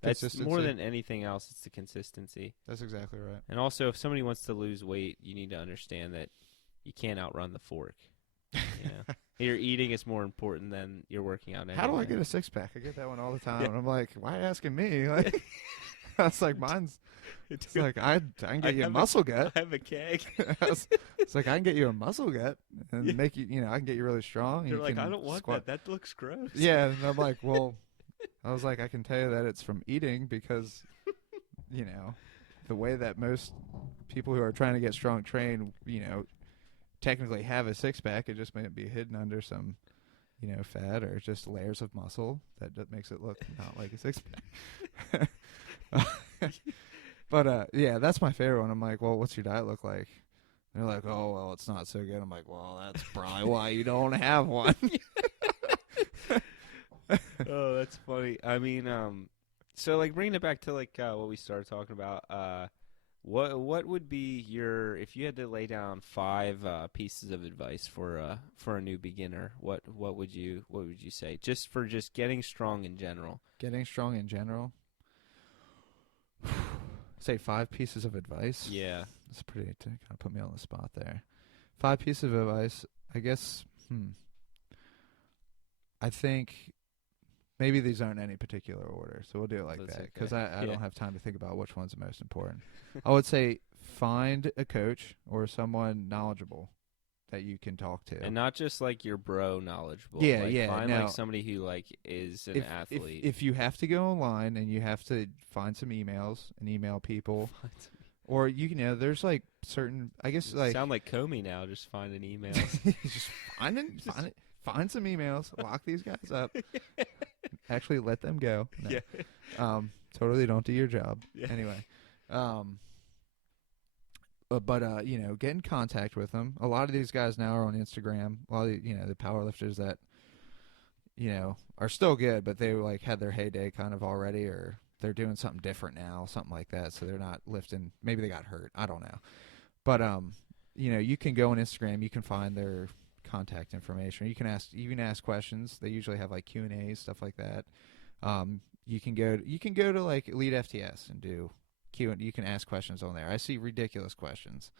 That's more consistency. than anything else. It's the consistency. That's exactly right. And also, if somebody wants to lose weight, you need to understand that you can't outrun the fork. Your eating is more important than your working out. How do I anyway. get a six pack? I get that one all the time, and I'm like, why asking me? Like, I was like, mine's. It's like I can get you a have muscle gut. I have a keg. It's like I can get you a muscle gut and make you. I can get you really strong. and They're you like, can I don't want squat. that. That looks gross. Yeah, and I'm like, well, I was like, I can tell you that it's from eating, because, the way that most people who are trying to get strong train, technically have a six pack, it just may be hidden under some, fat or just layers of muscle that makes it look not like a six pack. But yeah, that's my favorite one. I'm like, well, what's your diet look like? And they're like, oh, well, it's not so good. I'm like, well, that's probably why you don't have one. Oh, that's funny. I mean, so like bringing it back to like what we started talking about. What would be your if you had to lay down five pieces of advice for a new beginner? What would you say just for just getting strong in general? Getting strong in general. Say 5 pieces of advice. Yeah. That's pretty to kind of put me on the spot there. 5 pieces of advice. I guess. I think maybe these aren't any particular order, so we'll do it like That's that because okay. I Yeah. don't have time to think about which one's the most important. I would say find a coach or someone knowledgeable that you can talk to. And not just like your bro knowledgeable. Yeah, like, yeah, Find no. like somebody who like is an athlete. If you have to go online and you have to find some emails and email people, or there's like certain, I guess like sound like Comey now. Just find an email. just find some emails, lock these guys up, actually let them go. No. Yeah. Totally don't do your job. Yeah. Anyway, but get in contact with them. A lot of these guys now are on Instagram. A lot of the powerlifters that are still good, but they like had their heyday kind of already, or they're doing something different now, something like that. So they're not lifting. Maybe they got hurt. I don't know. But you can go on Instagram. You can find their contact information. You can ask questions. They usually have like Q&As, stuff like that. You can go to like Elite FTS and do you can ask questions on there. I see ridiculous questions,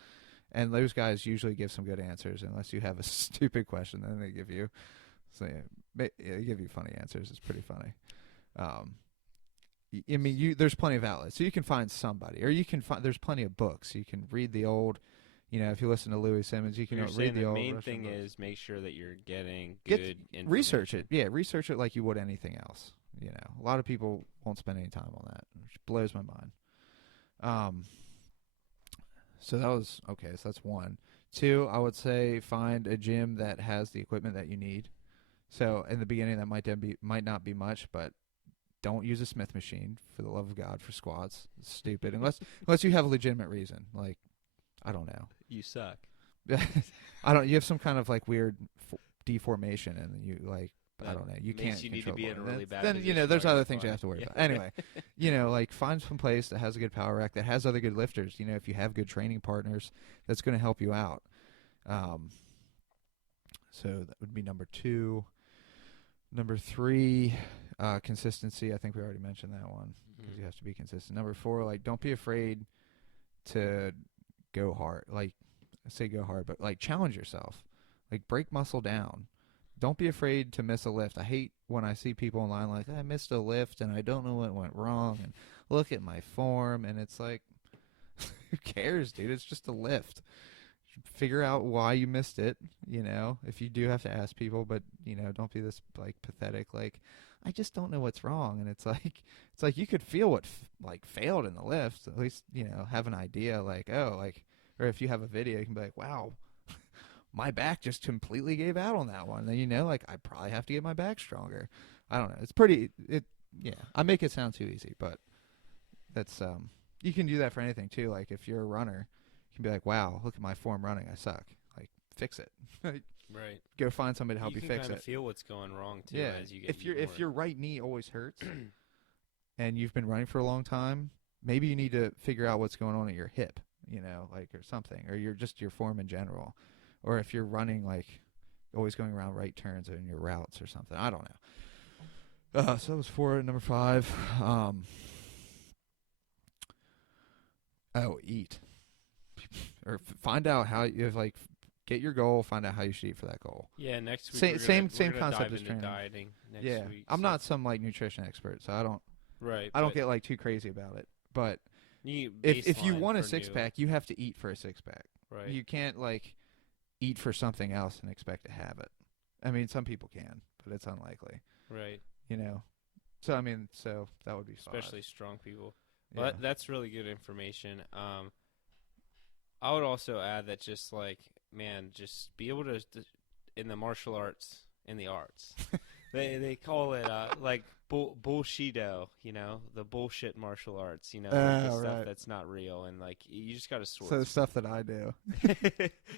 and those guys usually give some good answers. Unless you have a stupid question, then they give you they give you funny answers. It's pretty funny. I mean, there's plenty of outlets, so you can find somebody, or you can find there's plenty of books. You can read the old. If you listen to Louis Simmons, you can read the old. The main Russian thing books. is make sure that you're getting good information. Research it. Yeah, research it like you would anything else. A lot of people won't spend any time on that, which blows my mind. So that was okay. So that's 1. 2, I would say find a gym that has the equipment that you need. So in the beginning, that might not be much, but don't use a Smith machine for the love of God for squats. It's stupid unless you have a legitimate reason. Like I don't know. You suck. You have some kind of like weird deformation, and you like. I don't know. You can't. You need to be in a really bad Then position there's while other you're things you fine. have to worry Yeah. about. Anyway, like find some place that has a good power rack that has other good lifters. If you have good training partners, that's going to help you out. So that would be number 2. Number 3, consistency. I think we already mentioned that one because you have to be consistent. Number 4, like don't be afraid to go hard. Like I say go hard, but like challenge yourself. Like break muscle down. Don't be afraid to miss a lift. I hate when I see people online like, I missed a lift and I don't know what went wrong and look at my form. And it's like, who cares, dude? It's just a lift. Figure out why you missed it, if you do have to ask people, but, don't be this like pathetic, like, I just don't know what's wrong. And it's like you could feel what failed in the lift, at least, have an idea like, oh, like, or if you have a video, you can be like, wow, my back just completely gave out on that one. Then I probably have to get my back stronger. I don't know. It's I make it sound too easy, but that's you can do that for anything too. Like if you're a runner, you can be like, wow, look at my form running. I suck. Like fix it. Right. Go find somebody to help you fix kind it. of feel what's going wrong too Yeah. as you get If your right knee always hurts and you've been running for a long time, maybe you need to figure out what's going on at your hip, or something, or your form in general. Or if you're running, like, always going around right turns in your routes or something. I don't know. So that was 4. Number 5. Eat. Or find out how you, get your goal, find out how you should eat for that goal. Yeah, next week Same we're gonna concept dive as into training. dieting next week. I'm so- not some, nutrition expert, so I don't Right. get, too crazy about it. But You if you baseline want a for new- six-pack, you have to eat for a six-pack. right? You can't, eat for something else and expect to have it. I mean, some people can, but it's unlikely. right. So I mean, that would be 5. Especially strong people. Yeah. But that's really good information. I would also add that just just be able to in the martial arts, in the arts, they call it bullshido, the bullshit martial arts, like the stuff Right. that's not real, and like you just gotta sort. So the stuff that I do,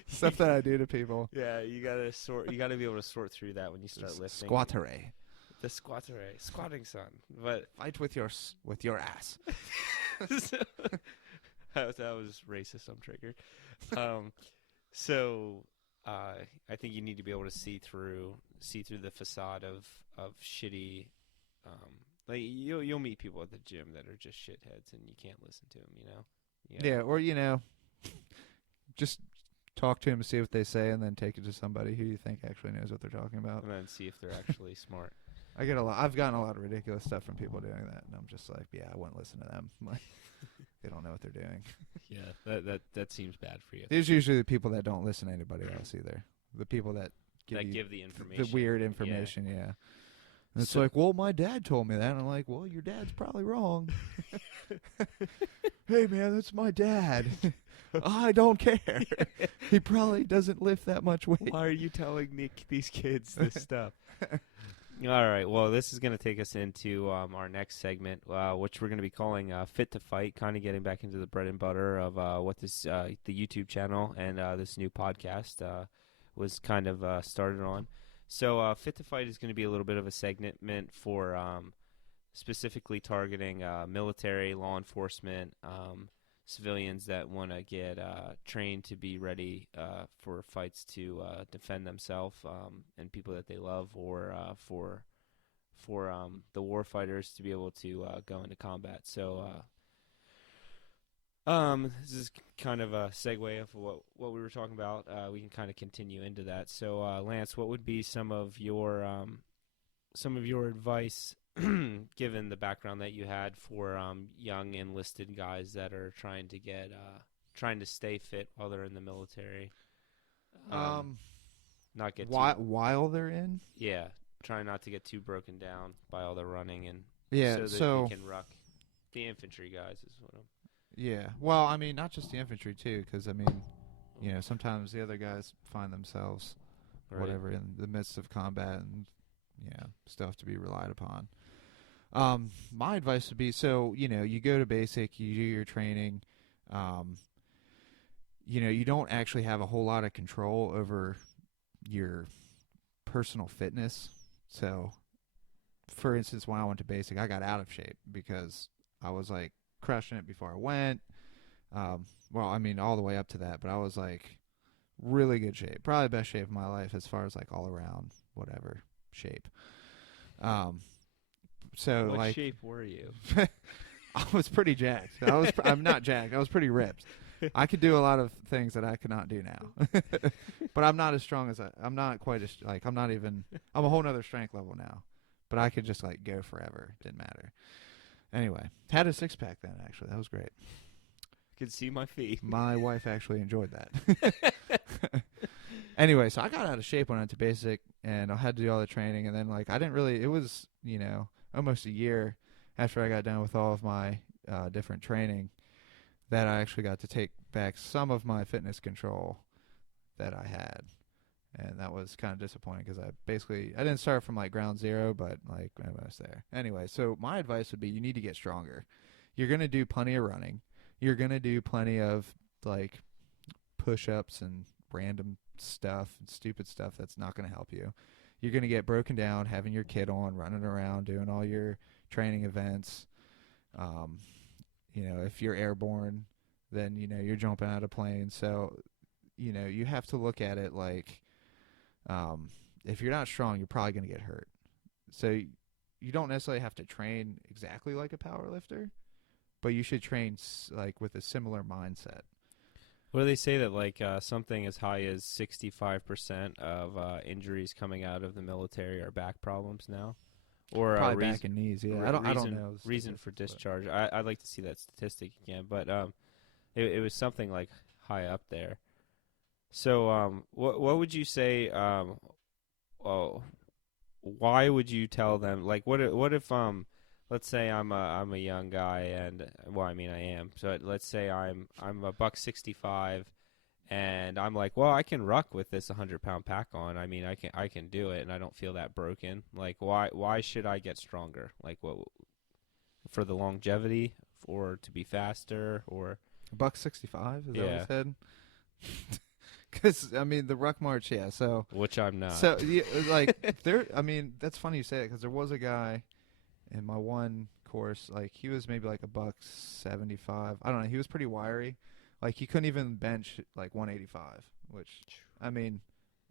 stuff that I do to people. Yeah, you gotta sort. You gotta be able to sort through that when you start lifting. Squattery. The squatting son. But Fight with your ass. that was racist. I'm triggered. So I think you need to be able to see through the facade of shitty. Like you'll meet people at the gym that are just shitheads, and you can't listen to them. Yeah, or just talk to them, see what they say, and then take it to somebody who you think actually knows what they're talking about. And then see if they're actually smart. I've gotten a lot of ridiculous stuff from people doing that, and I'm just like, yeah, I wouldn't listen to them. Like, they don't know what they're doing. Yeah, that seems bad for you. There's usually the people that don't listen to anybody else either. The people that give the information, the weird information, yeah. And it's like, well, my dad told me that. And I'm like, well, your dad's probably wrong. Hey, man, that's my dad. I don't care. He probably doesn't lift that much weight. Why are you telling these kids this stuff? All right. Well, this is going to take us into our next segment, which we're going to be calling Fit to Fight, kind of getting back into the bread and butter of what this the YouTube channel and this new podcast was kind of started on. So Fit to Fight is going to be a little bit of a segment for specifically targeting military, law enforcement, civilians that want to get trained to be ready for fights to defend themselves and people that they love, or for the war fighters to be able to go into combat. So this is kind of a segue of what we were talking about. We can kind of continue into that. So Lance, what would be some of your advice, given the background that you had, for young enlisted guys that are trying to stay fit while they're in the military? Not get while they're in. Yeah, trying not to get too broken down by all the running, and so you can ruck. The infantry guys is what I'm. Yeah, well, I mean, not just the infantry too, because I mean, sometimes the other guys find themselves whatever in the midst of combat and stuff to be relied upon. My advice would be, so you go to basic, you do your training. You don't actually have a whole lot of control over your personal fitness. So, for instance, when I went to basic, I got out of shape because I was like crushing it before I went. Well, I mean, all the way up to that, but I was like really good shape, probably the best shape of my life as far as like all around whatever shape. So what like, shape were you? I was pretty jacked. I'm not jacked. I was pretty ripped. I could do a lot of things that I could not do now. But I'm not as strong as I'm not quite as like I'm a whole nother strength level now. But I could just like go forever. Didn't matter. Anyway, had a six pack then, actually. That was great. Could see my feet. My wife actually enjoyed that. Anyway, so I got out of shape when I went to basic, and I had to do all the training, and then like it was, almost a year after I got done with all of my different training that I actually got to take back some of my fitness control that I had. And that was kind of disappointing because I didn't start from like ground zero, but like almost there. Anyway, so my advice would be you need to get stronger. You're going to do plenty of running. You're going to do plenty of like push-ups and random stuff and stupid stuff that's not going to help you. You're going to get broken down having your kit on, running around, doing all your training events. If you're airborne, then, you're jumping out of planes. So, you have to look at it like, if you're not strong, you're probably going to get hurt. So you don't necessarily have to train exactly like a power lifter, but you should train like with a similar mindset. What do they say that like something as high as 65% of injuries coming out of the military are back problems now? Or probably back and knees, yeah. I don't know. Reason for discharge. I'd like to see that statistic again, but it was something like high up there. So what would you say? Why would you tell them? Like, what if let's say I'm a young guy, and well, I mean I am. So let's say I'm a $165, And I'm like, well, I can ruck with this 100-pound pack on. I mean, I can do it, and I don't feel that broken. Like, why should I get stronger? Like, what, for the longevity, or to be faster, or $165, is that what yeah, he said? Because I mean the ruck march, yeah. So which I'm not. so yeah, like there. I mean that's funny you say it because there was a guy in my one course, like he was maybe like $175. I don't know. He was pretty wiry. Like he couldn't even bench like 185, which I mean,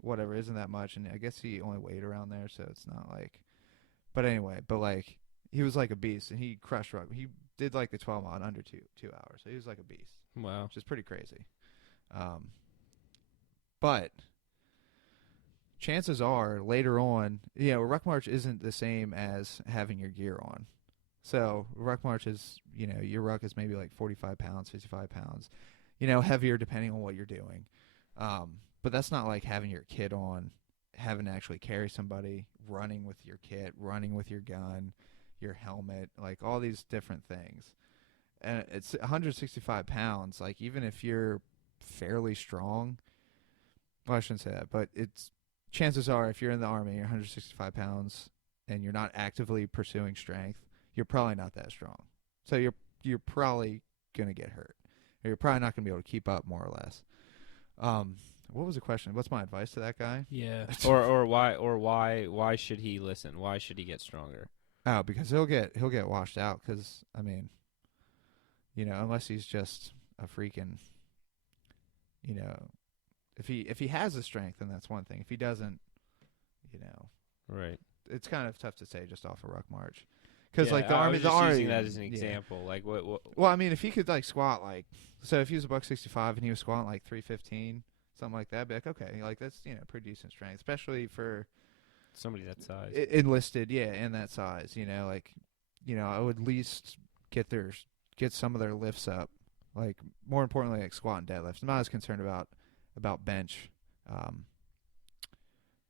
whatever, isn't that much. And I guess he only weighed around there, so it's not like. But anyway, but like he was like a beast, and he crushed ruck. He did like the 12 mile in under 2 hours, so he was like a beast, Wow. which is pretty crazy. But chances are later on, ruck march isn't the same as having your gear on. So ruck march is, your ruck is maybe like 45 pounds, 55 pounds, heavier depending on what you're doing. But that's not like having your kit on, having to actually carry somebody, running with your kit, running with your gun, your helmet, like all these different things. And it's 165 pounds. Like even if you're fairly strong, well, I shouldn't say that, but it's chances are if you're in the Army, you're 165 pounds, and you're not actively pursuing strength, you're probably not that strong. So you're probably gonna get hurt, or you're probably not gonna be able to keep up, more or less. What was the question? What's my advice to that guy? Yeah. or why should he listen? Why should he get stronger? Oh, because he'll get washed out. Because I mean, unless he's just a freaking, if he has the strength, then that's one thing. If he doesn't, Right. it's kind of tough to say just off a ruck march. Because Yeah, like the I Army, was the just Army, using that as an yeah. example. Like what? Well, I mean, if he could like squat so if he was $165 and he was squatting like 315, something like that, I'd be like, okay, like that's pretty decent strength, especially for Somebody that size. enlisted, yeah, in that size. I would at least get some of their lifts up. Like more importantly, like squat and deadlift. I'm not as concerned about bench,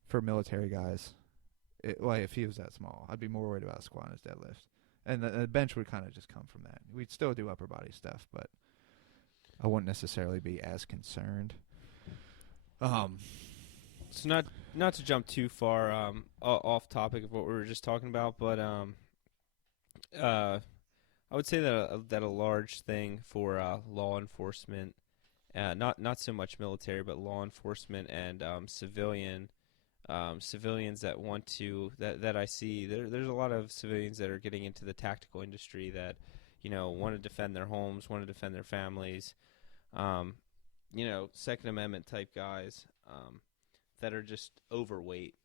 for military guys. Like if he was that small, I'd be more worried about squat and his deadlift, and the bench would kind of just come from that. We'd still do upper body stuff, but I wouldn't necessarily be as concerned. So not to jump too far off topic of what we were just talking about, but I would say that a large thing for law enforcement, not so much military, but law enforcement and civilians that want to that I see there's a lot of civilians that are getting into the tactical industry that want to defend their homes, want to defend their families, Second Amendment type guys that are just overweight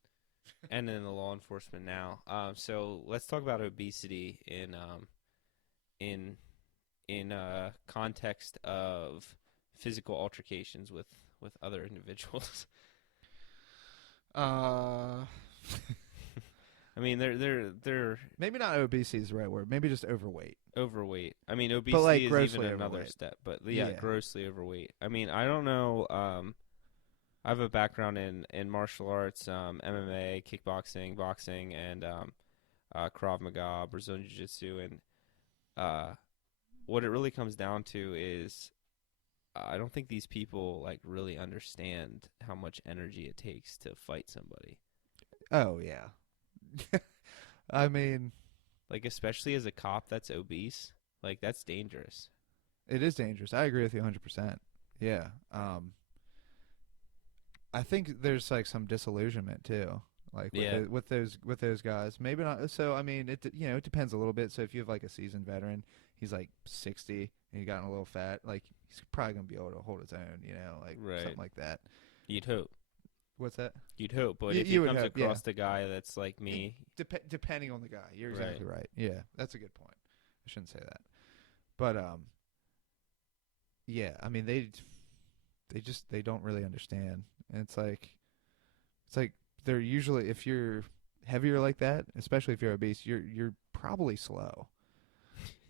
and in the law enforcement now. So let's talk about obesity in context of physical altercations with other individuals. I mean, they're maybe not obesity is the right word. Maybe just overweight. overweight. I mean, obesity like is grossly even another overweight. step, but yeah, Yeah. grossly overweight. I mean, I don't know. I have a background in martial arts, MMA, kickboxing, boxing, and Krav Maga, Brazilian Jiu-Jitsu, and what it really comes down to is I don't think these people like really understand how much energy it takes to fight somebody. Oh yeah. I mean, Like especially as a cop that's obese, like that's dangerous. it is dangerous. I agree with you 100%. Yeah. I think there's like some disillusionment too, like with those guys. Maybe not. So I mean, it depends a little bit. So if you have like a seasoned veteran, he's like 60 and he gotten a little fat, like he's probably gonna be able to hold his own, like Right. something like that. You'd hope. What's that? You'd hope, but You- if you he would comes hope, across the guy that's like me, Depending on the guy, you're Right. exactly right. Yeah, that's a good point. I shouldn't say that, but yeah. I mean, they don't really understand, and it's like they're usually, if you're heavier like that, especially if you're obese, you're probably slow.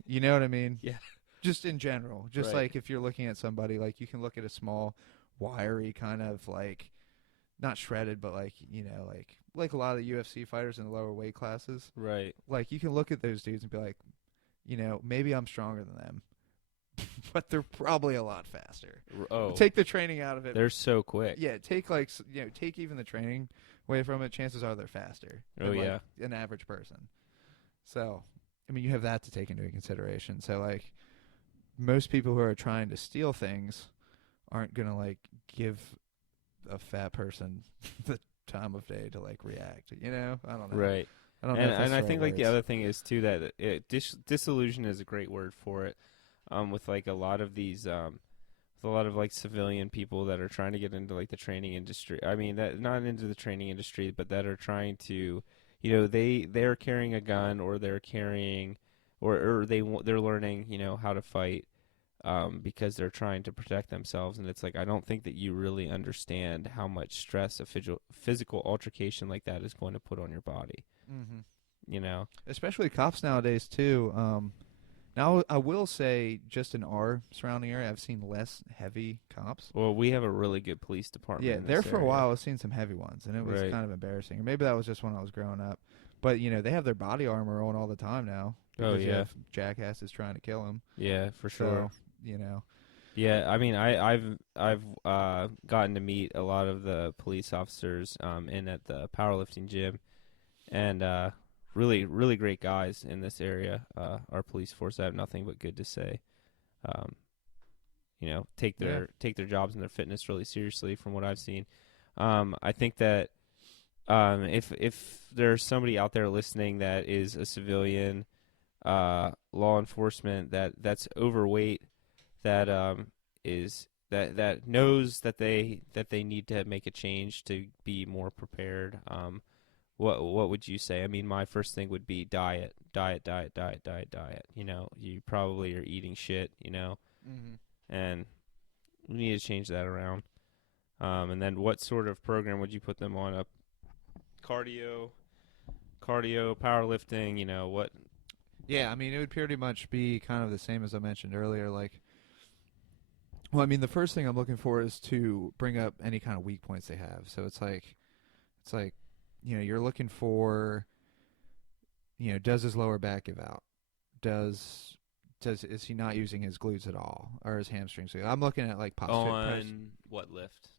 You know what I mean? Yeah. Just in general, just Right. like if you're looking at somebody, like you can look at a small, wiry kind of like. Not shredded, but like a lot of the UFC fighters in the lower weight classes. right? Like you can look at those dudes and be like, maybe I'm stronger than them, but they're probably a lot faster. Oh, Take the training out of it. they're so quick. Yeah, take take even the training away from it. Chances are they're faster Oh, than yeah. an average person. So, I mean, you have that to take into consideration. So, like, most people who are trying to steal things aren't gonna like give a fat person the time of day to like react. I don't know. Right. I don't know. And I think like the other thing is too that disillusion is a great word for it. With like a lot of these with a lot of like civilian people that are trying to get into like the training industry. I mean, that not into the training industry, but that are trying to, they're carrying a gun, or they're carrying, or they're learning, how to fight, because they're trying to protect themselves. And it's like, I don't think that you really understand how much stress a physical altercation like that is going to put on your body. Mm-hmm. Especially cops nowadays too. Now I will say, just in our surrounding area, I've seen less heavy cops. Well, we have a really good police department. Yeah, in there this for a area. while I've seen some heavy ones, and it was Right. kind of embarrassing. Or maybe that was just when I was growing up. But they have their body armor on all the time now. Oh, Because you yeah. have jackasses trying to kill them. Yeah, for sure. So, Yeah, I mean, I've gotten to meet a lot of the police officers in at the powerlifting gym, and really, really great guys in this area. Our police force, I have nothing but good to say. Take their jobs and their fitness really seriously from what I've seen. I think that if there's somebody out there listening that is a civilian law enforcement that's overweight, that that knows that they need to make a change to be more prepared, what would you say? I mean, my first thing would be diet. You probably are eating shit, Mm-hmm. and we need to change that around. And then what sort of program would you put them on? A cardio, powerlifting, what? Yeah, I mean, it would pretty much be kind of the same as I mentioned earlier. Well, I mean, the first thing I'm looking for is to bring up any kind of weak points they have. So it's like, you're looking for, does his lower back give out? Is he not using his glutes at all, or his hamstrings? So I'm looking at like posture press. On what lift?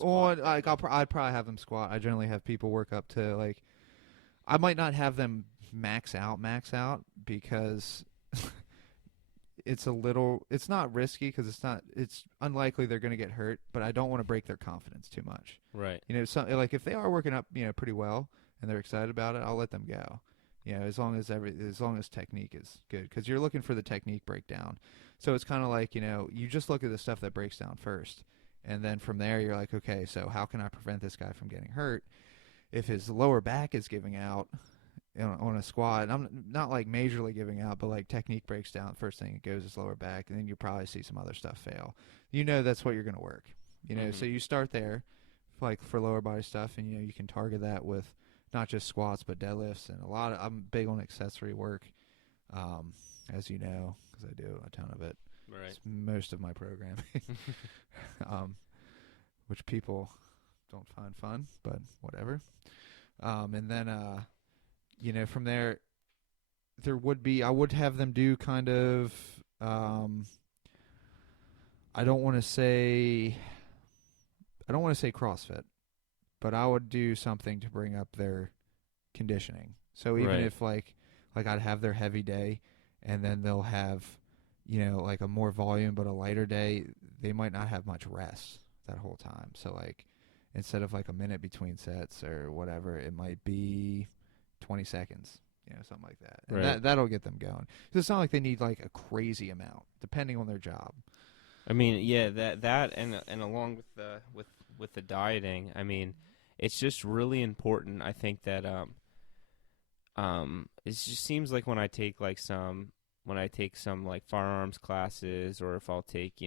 On like I'd probably have them squat. I generally have people work up to like, I might not have them max out because it's not risky because it's unlikely they're going to get hurt, but I don't want to break their confidence too much. Right. Like if they are working up, pretty well and they're excited about it, I'll let them go. As long as technique is good, because you're looking for the technique breakdown. So it's kind of like, you just look at the stuff that breaks down first, and then from there you're like, okay, so how can I prevent this guy from getting hurt? If his lower back is giving out on a squat, and I'm not like majorly giving out, but like technique breaks down, first thing it goes is lower back, and then you probably see some other stuff fail. That's what you're going to work. So you start there, like for lower body stuff, and you can target that with not just squats but deadlifts, and I'm big on accessory work, as you know, because I do a ton of it. Right. It's most of my programming, which people don't find fun, but whatever. And then from there I would have them do kind of, I don't want to say CrossFit, but I would do something to bring up their conditioning. So even Right. if like I'd have their heavy day, and then they'll have, like a more volume but a lighter day, they might not have much rest that whole time. So like instead of like a minute between sets or whatever, it might be 20 seconds, something like that. And Right. that'll get them going. 'Cause it's not like they need like a crazy amount, depending on their job. I mean, yeah, that and along with the dieting, I mean, it's just really important. I think that it just seems like when I take some like firearms classes, or if I'll take,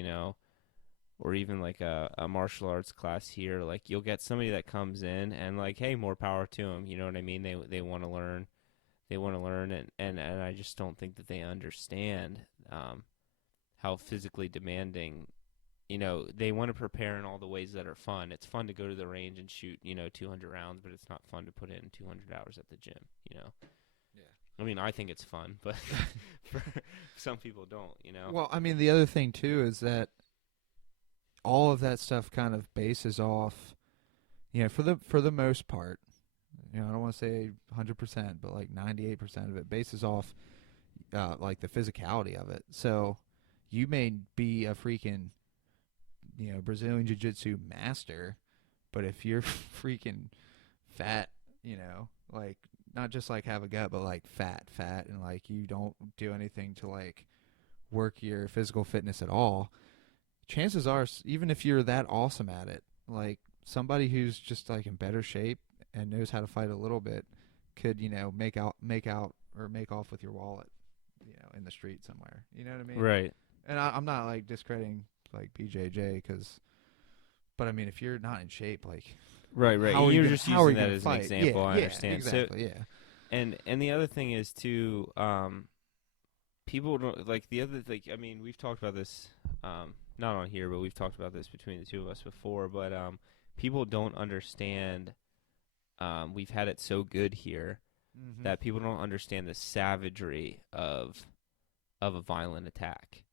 or even like a martial arts class here, like you'll get somebody that comes in and like, hey, more power to them. You know what I mean? They want to learn, and I just don't think that they understand how physically demanding. They want to prepare in all the ways that are fun. It's fun to go to the range and shoot, 200 rounds, but it's not fun to put in 200 hours at the gym, Yeah. I mean, I think it's fun, but for some people don't, you know? Well, I mean, the other thing too is that all of that stuff kind of bases off, for the most part. I don't want to say 100%, but like 98% of it bases off like the physicality of it. So you may be a freaking Brazilian Jiu-Jitsu master, but if you're freaking fat, like not just like have a gut, but like fat, and like you don't do anything to like work your physical fitness at all, chances are, even if you're that awesome at it, like somebody who's just like in better shape and knows how to fight a little bit could, make out or make off with your wallet, in the street somewhere. You know what I mean? Right. And I'm not like discrediting like BJJ but I mean, if you're not in shape, like Right. how are You're you just how are using you that gonna as an fight? example. I Yeah, understand. exactly. So, and the other thing is too, people don't like the other. Like, I mean, we've talked about this, not on here, but we've talked about this between the two of us before. But people don't understand. We've had it so good here that people don't understand the savagery of a violent attack.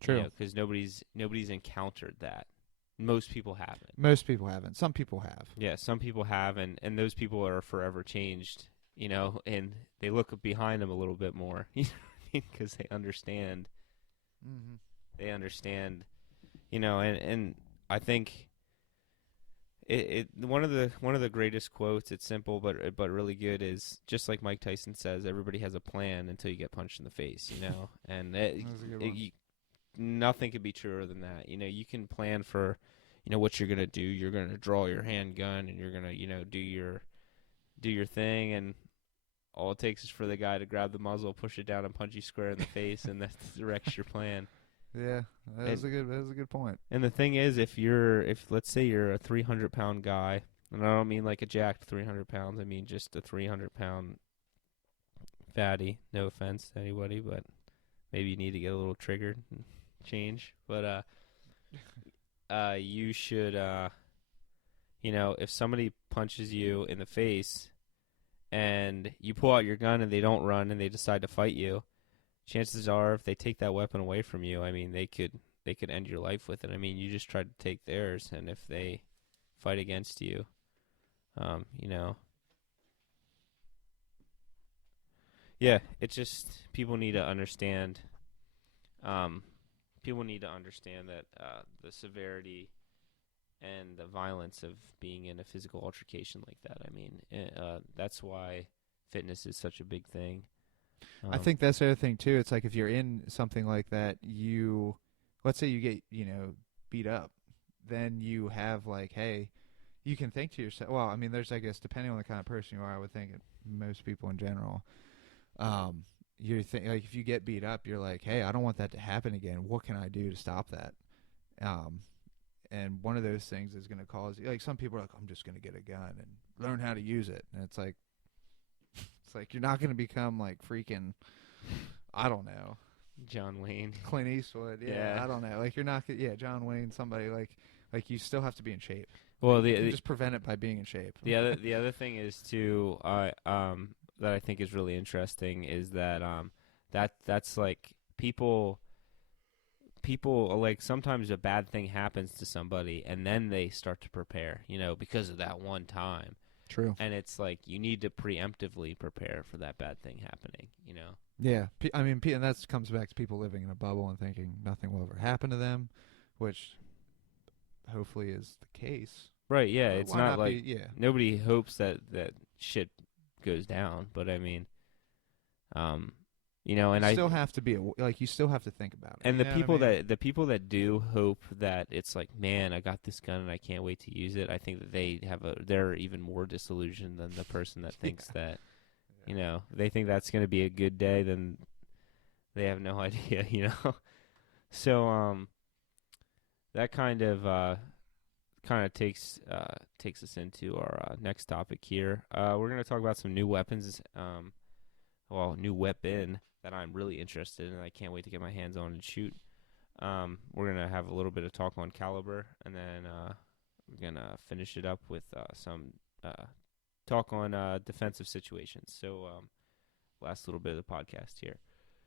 True. Because nobody's encountered that. Most people haven't. Most people haven't. Some people have. Yeah, some people have, and those people are forever changed. And they look behind them a little bit more, because they understand. Mm-hmm. They understand, and I think it one of the greatest quotes. It's simple, but really good. Is just like Mike Tyson says, everybody has a plan until you get punched in the face. And That was a good one. nothing could be truer than that. You can plan for, what you're gonna do. You're gonna draw your handgun, and you're gonna, do your thing, and all it takes is for the guy to grab the muzzle, push it down, and punch you square in the face, and that wrecks your plan. Yeah, that was a good point. And the thing is, if let's say you're a 300-pound guy, and I don't mean like a jacked 300 pounds, I mean just a 300-pound fatty. No offense to anybody, but maybe you need to get a little triggered and change. But you should, if somebody punches you in the face, and you pull out your gun and they don't run and they decide to fight you, chances are if they take that weapon away from you, I mean, they could end your life with it. I mean, you just tried to take theirs, and if they fight against you, yeah, it's just people need to understand. People need to understand that the severity and the violence of being in a physical altercation like that. I mean, that's why fitness is such a big thing. I think that's the other thing too. It's like if you're in something like that, let's say you get, beat up, then you have like, hey, you can think to yourself, well, I mean, there's, I guess, depending on the kind of person you are, I would think most people in general, you think like if you get beat up, you're like, hey, I don't want that to happen again. What can I do to stop that? And one of those things is going to cause, like, some people are like, I'm just going to get a gun and learn how to use it. And it's like you're not going to become like freaking, I don't know, John Wayne, Clint Eastwood. Yeah, I don't know. Like you're not, John Wayne, somebody like you still have to be in shape. Well, you can just prevent it by being in shape. The other thing is too, that I think is really interesting is that that's like people like sometimes a bad thing happens to somebody and then they start to prepare, because of that one time. True. And it's like you need to preemptively prepare for that bad thing happening, Yeah, I mean, and that comes back to people living in a bubble and thinking nothing will ever happen to them, which hopefully is the case. Right, yeah, it's not like nobody hopes that shit goes down, but I mean, and you still have to be you still have to think about it. And the people that do hope that it's like, man, I got this gun and I can't wait to use it. I think that they're even more disillusioned than the person that thinks that, they think that's going to be a good day. Then they have no idea, So that kind of takes us into our next topic here. We're going to talk about some new weapons. New weapon that I'm really interested in. I can't wait to get my hands on and shoot. We're going to have a little bit of talk on caliber, and then we're going to finish it up with some talk on defensive situations. So last little bit of the podcast here.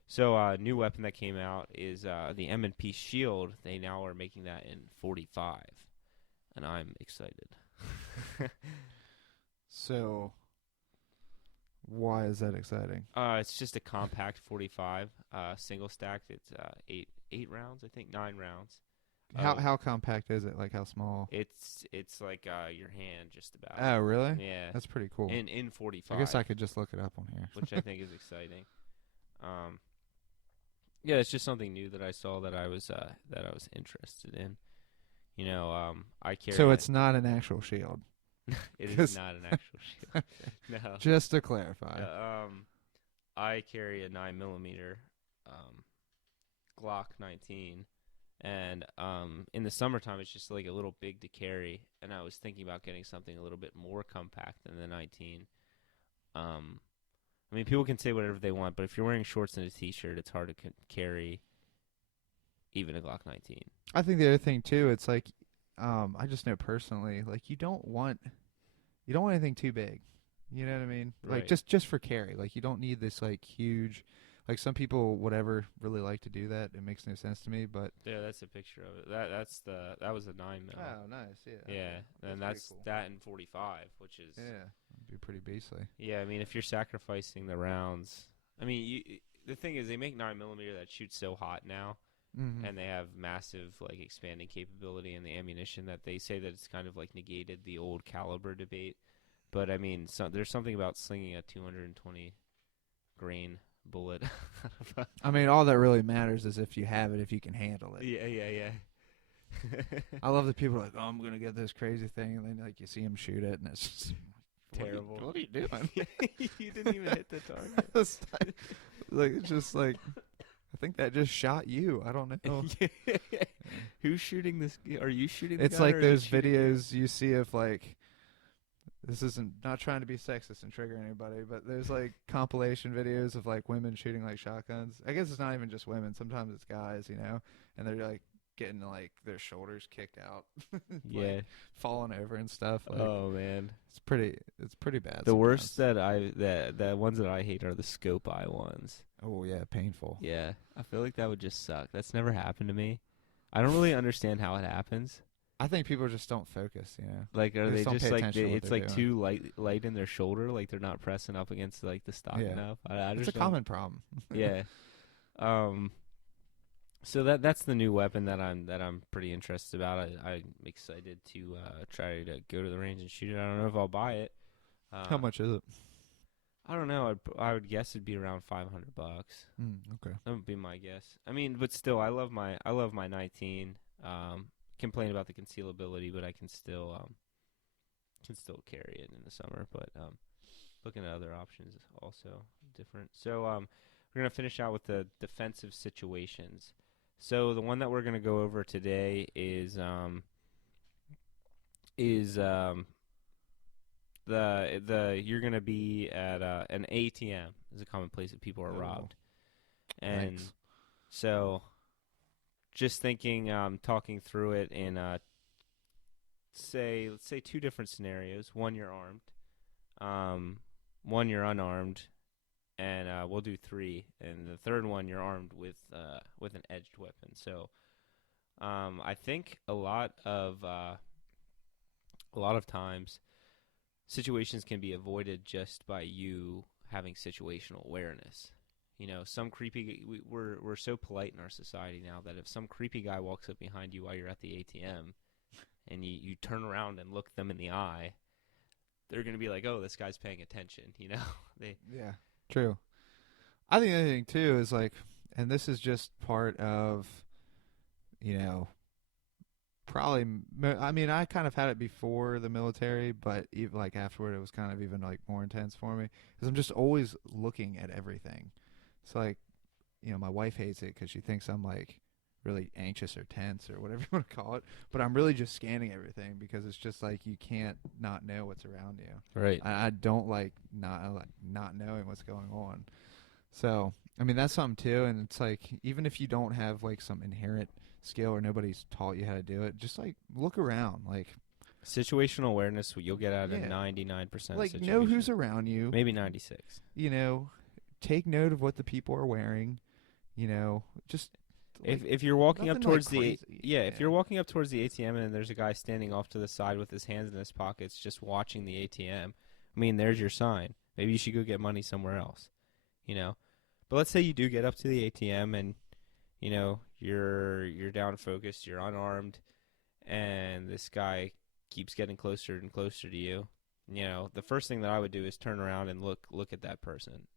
So, new weapon that came out is the M&P Shield. They now are making that in 45, and I'm excited. So, why is that exciting? It's just a compact 45, single stacked. It's eight rounds, I think, 9 rounds. How compact is it? Like how small? It's like your hand, just about. Oh, really? Yeah, That's pretty cool. in 45. I guess I could just look it up on here. which I think is exciting. Yeah, it's just something new that I saw that I was interested in. You know, I carry. So it's not an actual shield. It is not an actual shield. No. Just to clarify. I carry a 9mm Glock 19, and in the summertime it's just like a little big to carry, and I was thinking about getting something a little bit more compact than the 19. I mean, people can say whatever they want, but if you're wearing shorts and a t-shirt, it's hard to carry even a Glock 19. I think the other thing too, it's like, I just know personally, like you don't want anything too big. You know what I mean? Right. Like just for carry. Like you don't need this like huge. Like some people, whatever, really like to do that. It makes no sense to me, but Yeah, that's a picture of it. That was a 9mm. oh, nice, yeah. Yeah, and that's cool. that in 45, which is it'd be pretty beastly. Yeah, I mean, if you're sacrificing the rounds, I mean, the thing is, they make 9mm that shoots so hot now, and they have massive like expanding capability in the ammunition that they say that it's kind of like negated the old caliber debate. But I mean, there's something about slinging a 220 grain bullet. I mean, all that really matters is if you have it, if you can handle it. Yeah. I love that people are like, "Oh, I'm gonna get this crazy thing," and then like you see them shoot it, and it's just terrible. What are you doing? You didn't even hit the target. Like it's just like, I think that just shot you. I don't know. Who's shooting this? Are you shooting? It's like those videos you see of like. This isn't not trying to be sexist and trigger anybody, but there's like compilation videos of like women shooting like shotguns. I guess it's not even just women. Sometimes it's guys, you know, and they're like getting like their shoulders kicked out, yeah, like, falling over and stuff. Like, oh man, it's pretty bad. The worst the ones that I hate are the scope eye ones. Oh yeah, painful. Yeah, I feel like that would just suck. That's never happened to me. I don't really understand how it happens. I think people just don't focus, you know. Like, are they just like it's like doing. too light in their shoulder, like they're not pressing up against like the stock enough. It's a common problem. Yeah. So that's the new weapon that I'm pretty interested about. I'm excited to try to go to the range and shoot it. I don't know if I'll buy it. How much is it? I don't know. I would guess it'd be around $500. Okay. That would be my guess. I mean, but still, I love my 19. Complain about the concealability, but I can still carry it in the summer. But looking at other options is also different. So we're gonna finish out with the defensive situations. So the one that we're gonna go over today is the you're gonna be at an ATM is a comman place that people are robbed, and so. Just thinking, talking through it in, let's say 2 different scenarios. One, you're armed. One, you're unarmed. And we'll do 3. And the third one, you're armed with an edged weapon. So I think a lot of times situations can be avoided just by you having situational awareness. You know, we're so polite in our society now that if some creepy guy walks up behind you while you're at the ATM and you turn around and look them in the eye, they're going to be like, oh, this guy's paying attention, you know? Yeah, true. I think the other thing, too, is like, and this is just part of, you know, probably, I mean, I kind of had it before the military, but even like afterward, it was kind of even like more intense for me because I'm just always looking at everything. It's like, you know, my wife hates it because she thinks I'm like really anxious or tense or whatever you want to call it. But I'm really just scanning everything because it's just like you can't not know what's around you. Right. I don't like not knowing what's going on. So, I mean, that's something too. And it's like, even if you don't have like some inherent skill or nobody's taught you how to do it, just like look around. Like situational awareness, you'll get out of 99% like situation. know who's around you. Maybe 96. You know, take note of what the people are wearing. You know, just If you're walking up nothing, like, towards the crazy. if you're walking up towards the ATM and there's a guy standing off to the side with his hands in his pockets just watching the ATM, I mean, there's your sign. Maybe you should go get money somewhere else, you know. But let's say you do get up to the ATM and you know you're down focused, you're unarmed, and this guy keeps getting closer and closer to you. You know, the first thing that I would do is turn around and look at that person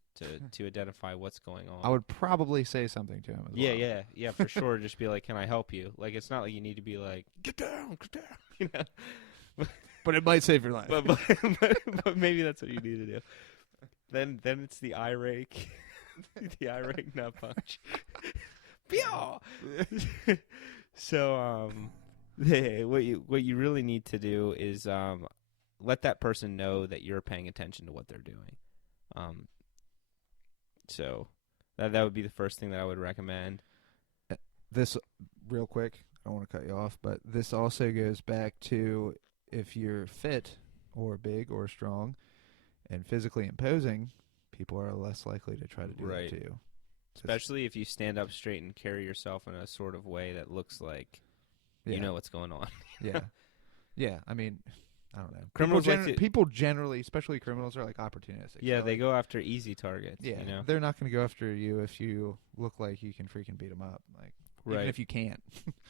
to identify what's going on. I would probably say something to him as well. Yeah, for sure. Just be like, "Can I help you?" Like, it's not like you need to be like, get down," you know. But it might save your life. But maybe that's what you need to do. Then it's the eye rake, the eye rake nut punch. So what you really need to do is let that person know that you're paying attention to what they're doing. So that would be the first thing that I would recommend. This, real quick, I don't want to cut you off, but this also goes back to if you're fit or big or strong and physically imposing, people are less likely to try to do that to you. Especially if you stand up straight and carry yourself in a sort of way that looks like you know what's going on. Yeah. I mean, I don't know. Criminals people generally, especially criminals, are like opportunistic. Yeah, so they go after easy targets. Yeah, you know? They're not going to go after you if you look like you can freaking beat them up. Like, even if you can't.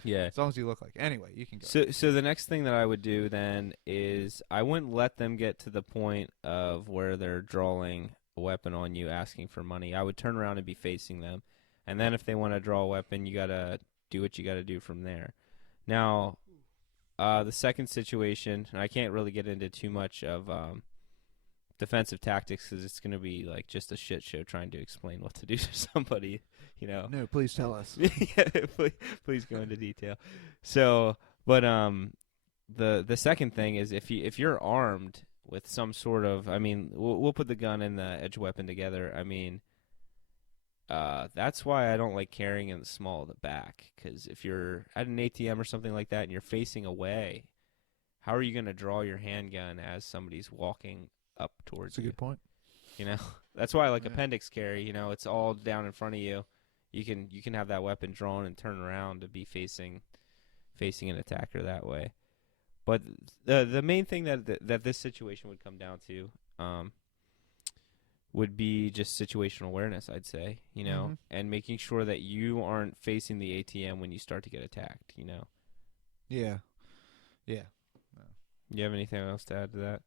Yeah. As long as you look like. Anyway, you can go. So the next thing that I would do then is I wouldn't let them get to the point of where they're drawing a weapon on you, asking for money. I would turn around and be facing them, and then if they want to draw a weapon, you gotta do what you gotta do from there. Now, the second situation, and I can't really get into too much of defensive tactics because it's going to be like just a shit show trying to explain what to do to somebody, you know. No, please tell us. Yeah, please go into detail. So, but the second thing is if you're armed with some sort of, I mean, we'll put the gun and the edge weapon together. I mean, that's why I don't like carrying in the small of the back, because if you're at an ATM or something like that and you're facing away, how are you going to draw your handgun as somebody's walking up towards you? That's a good point. You know, that's why I like appendix carry. You know, it's all down in front of you. You can have that weapon drawn and turn around to be facing an attacker that way. But the main thing that this situation would come down to would be just situational awareness, I'd say, you know, and making sure that you aren't facing the ATM when you start to get attacked, you know. Yeah. You have anything else to add to that?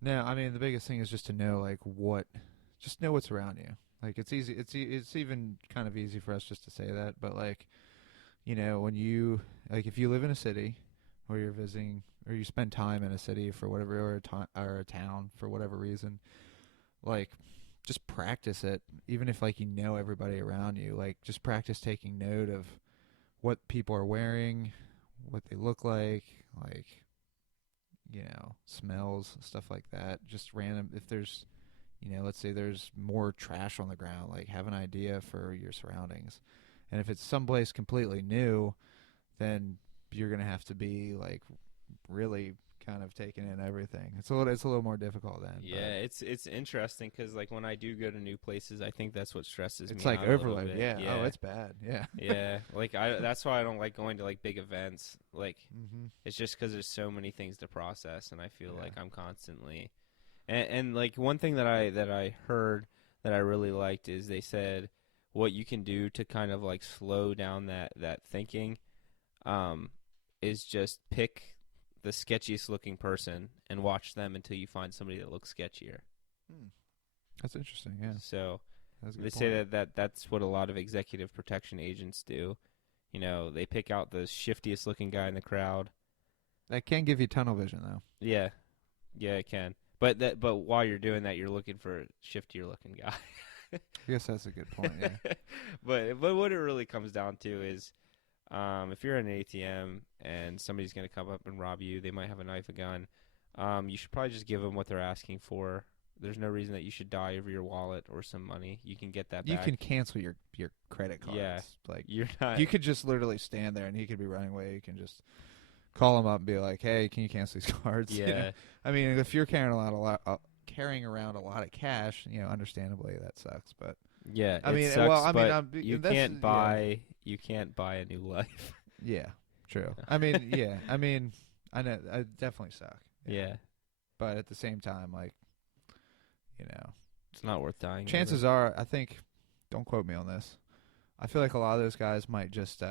No, I mean, the biggest thing is just to know, like, just know what's around you. Like, it's easy. It's even kind of easy for us just to say that, but, like, you know, when you, like, if you live in a city or you're visiting or you spend time in a city for whatever, or a town for whatever reason, like, just practice it. Even if, like, you know everybody around you, like, just practice taking note of what people are wearing, what they look like, you know, smells, stuff like that. Just random, if there's, you know, let's say there's more trash on the ground, like, have an idea for your surroundings. And if it's someplace completely new, then you're going to have to be, like, really kind of taking in everything. It's a little more difficult then. Yeah, it's interesting because, like, when I do go to new places, I think that's what stresses me. It's like out overload. a little bit. Yeah. Oh, it's bad. Yeah. Yeah, like that's why I don't like going to like big events. Like, it's just because there's so many things to process, and I feel like I'm constantly. And like one thing that I heard that I really liked is they said what you can do to kind of like slow down that thinking, is just pick the sketchiest looking person and watch them until you find somebody that looks sketchier. That's interesting. Yeah. So they point. say that's what a lot of executive protection agents do. You know, they pick out the shiftiest looking guy in the crowd. That can give you tunnel vision, though. Yeah, it can. But while you're doing that, you're looking for a shiftier looking guy. I guess that's a good point. Yeah. But what it really comes down to is, if you're at an ATM and somebody's going to come up and rob you, they might have a knife, a gun. You should probably just give them what they're asking for. There's no reason that you should die over your wallet or some money. You can get that back. You can cancel your credit cards. Yeah. Like, you're not. You could just literally stand there and he could be running away. You can just call him up and be like, "Hey, can you cancel these cards?" Yeah. You know? I mean, if you're carrying carrying around a lot of cash, understandably that sucks. But Yeah, I it mean, sucks, well, I mean, but you can't buy a new life. Yeah, true. I mean, yeah, I mean, I know I definitely suck. Yeah, But at the same time, like, you know, it's not worth dying. chances are, I think, don't quote me on this. I feel like a lot of those guys might just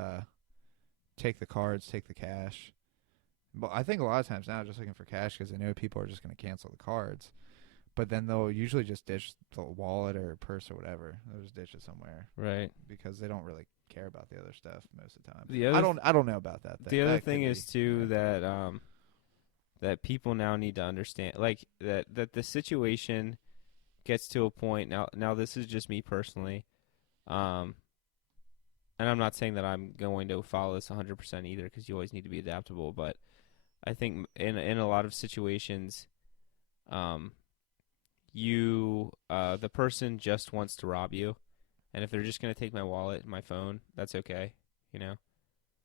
take the cards, take the cash. But I think a lot of times now, just looking for cash because they know people are just going to cancel the cards. But then they'll usually just ditch the wallet or purse or whatever. They'll just ditch it somewhere, right? Because they don't really care about the other stuff most of the time. The other I don't know about that. The other thing is too that people now need to understand, like that the situation gets to a point now. Now this is just me personally, and I'm not saying that I'm going to follow this 100% either, because you always need to be adaptable. But I think in a lot of situations, the person just wants to rob you, and if they're just going to take my wallet and my phone, that's okay, Yeah.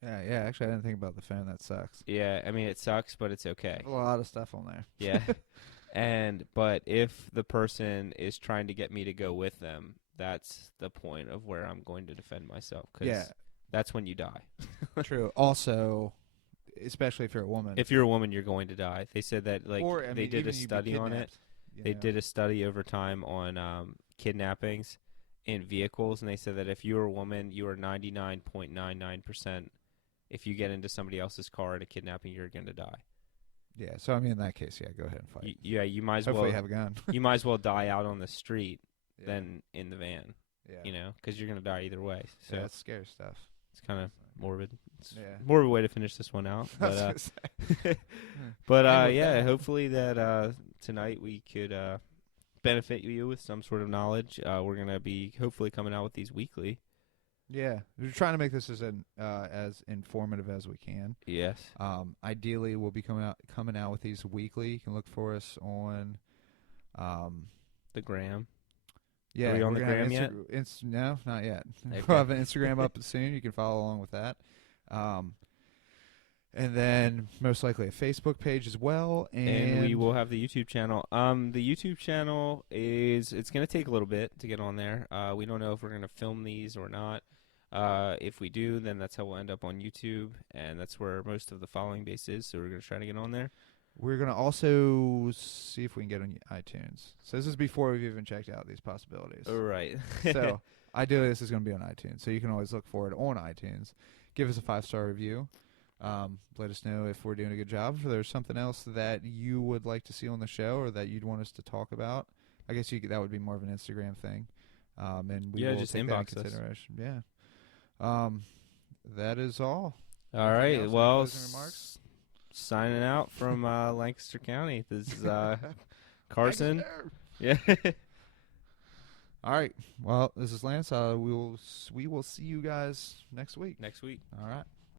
Actually, I didn't think about the phone. That sucks. Yeah, I mean, it sucks, but it's okay. A lot of stuff on there. Yeah. But if the person is trying to get me to go with them, that's the point of where I'm going to defend myself, because that's when you die. True. Also, especially if you're a woman. If you're a woman, you're going to die. They said that, like, they did a study on it. They did a study over time on kidnappings in vehicles, and they said that if you're a woman, you are 99.99%. If you get into somebody else's car in a kidnapping, you're going to die. Yeah, so I mean, in that case, go ahead and fight. You might as Hopefully well have a gun. You might as well die out on the street than in the van. Yeah. Because you're going to die either way. So that's scary stuff. It's kind of morbid. It's a morbid way to finish this one out. But hopefully that tonight we could benefit you with some sort of knowledge. We're going to be hopefully coming out with these weekly. Yeah, we're trying to make this as informative as we can. Yes. Ideally, we'll be coming out with these weekly. You can look for us on the gram. Yeah, are we on the gram yet? No, not yet. Okay. We'll have an Instagram up soon. You can follow along with that. And then most likely a Facebook page as well. And we will have the YouTube channel. The YouTube channel it's going to take a little bit to get on there. We don't know if we're going to film these or not. If we do, then that's how we'll end up on YouTube, and that's where most of the following base is, so we're going to try to get on there. We're going to also see if we can get on iTunes. So this is before we've even checked out these possibilities. All right. So ideally this is going to be on iTunes, so you can always look for it on iTunes. Give us a 5-star review. Let us know if we're doing a good job, if there's something else that you would like to see on the show or that you'd want us to talk about. I guess that would be more of an Instagram thing. And we will just take inbox that in us. consideration. Yeah. That is all. All right. Well, remarks? Signing out from Lancaster County. This is Carsen. Yeah. All right. Well, this is Lance. We will see you guys next week. Next week. All right.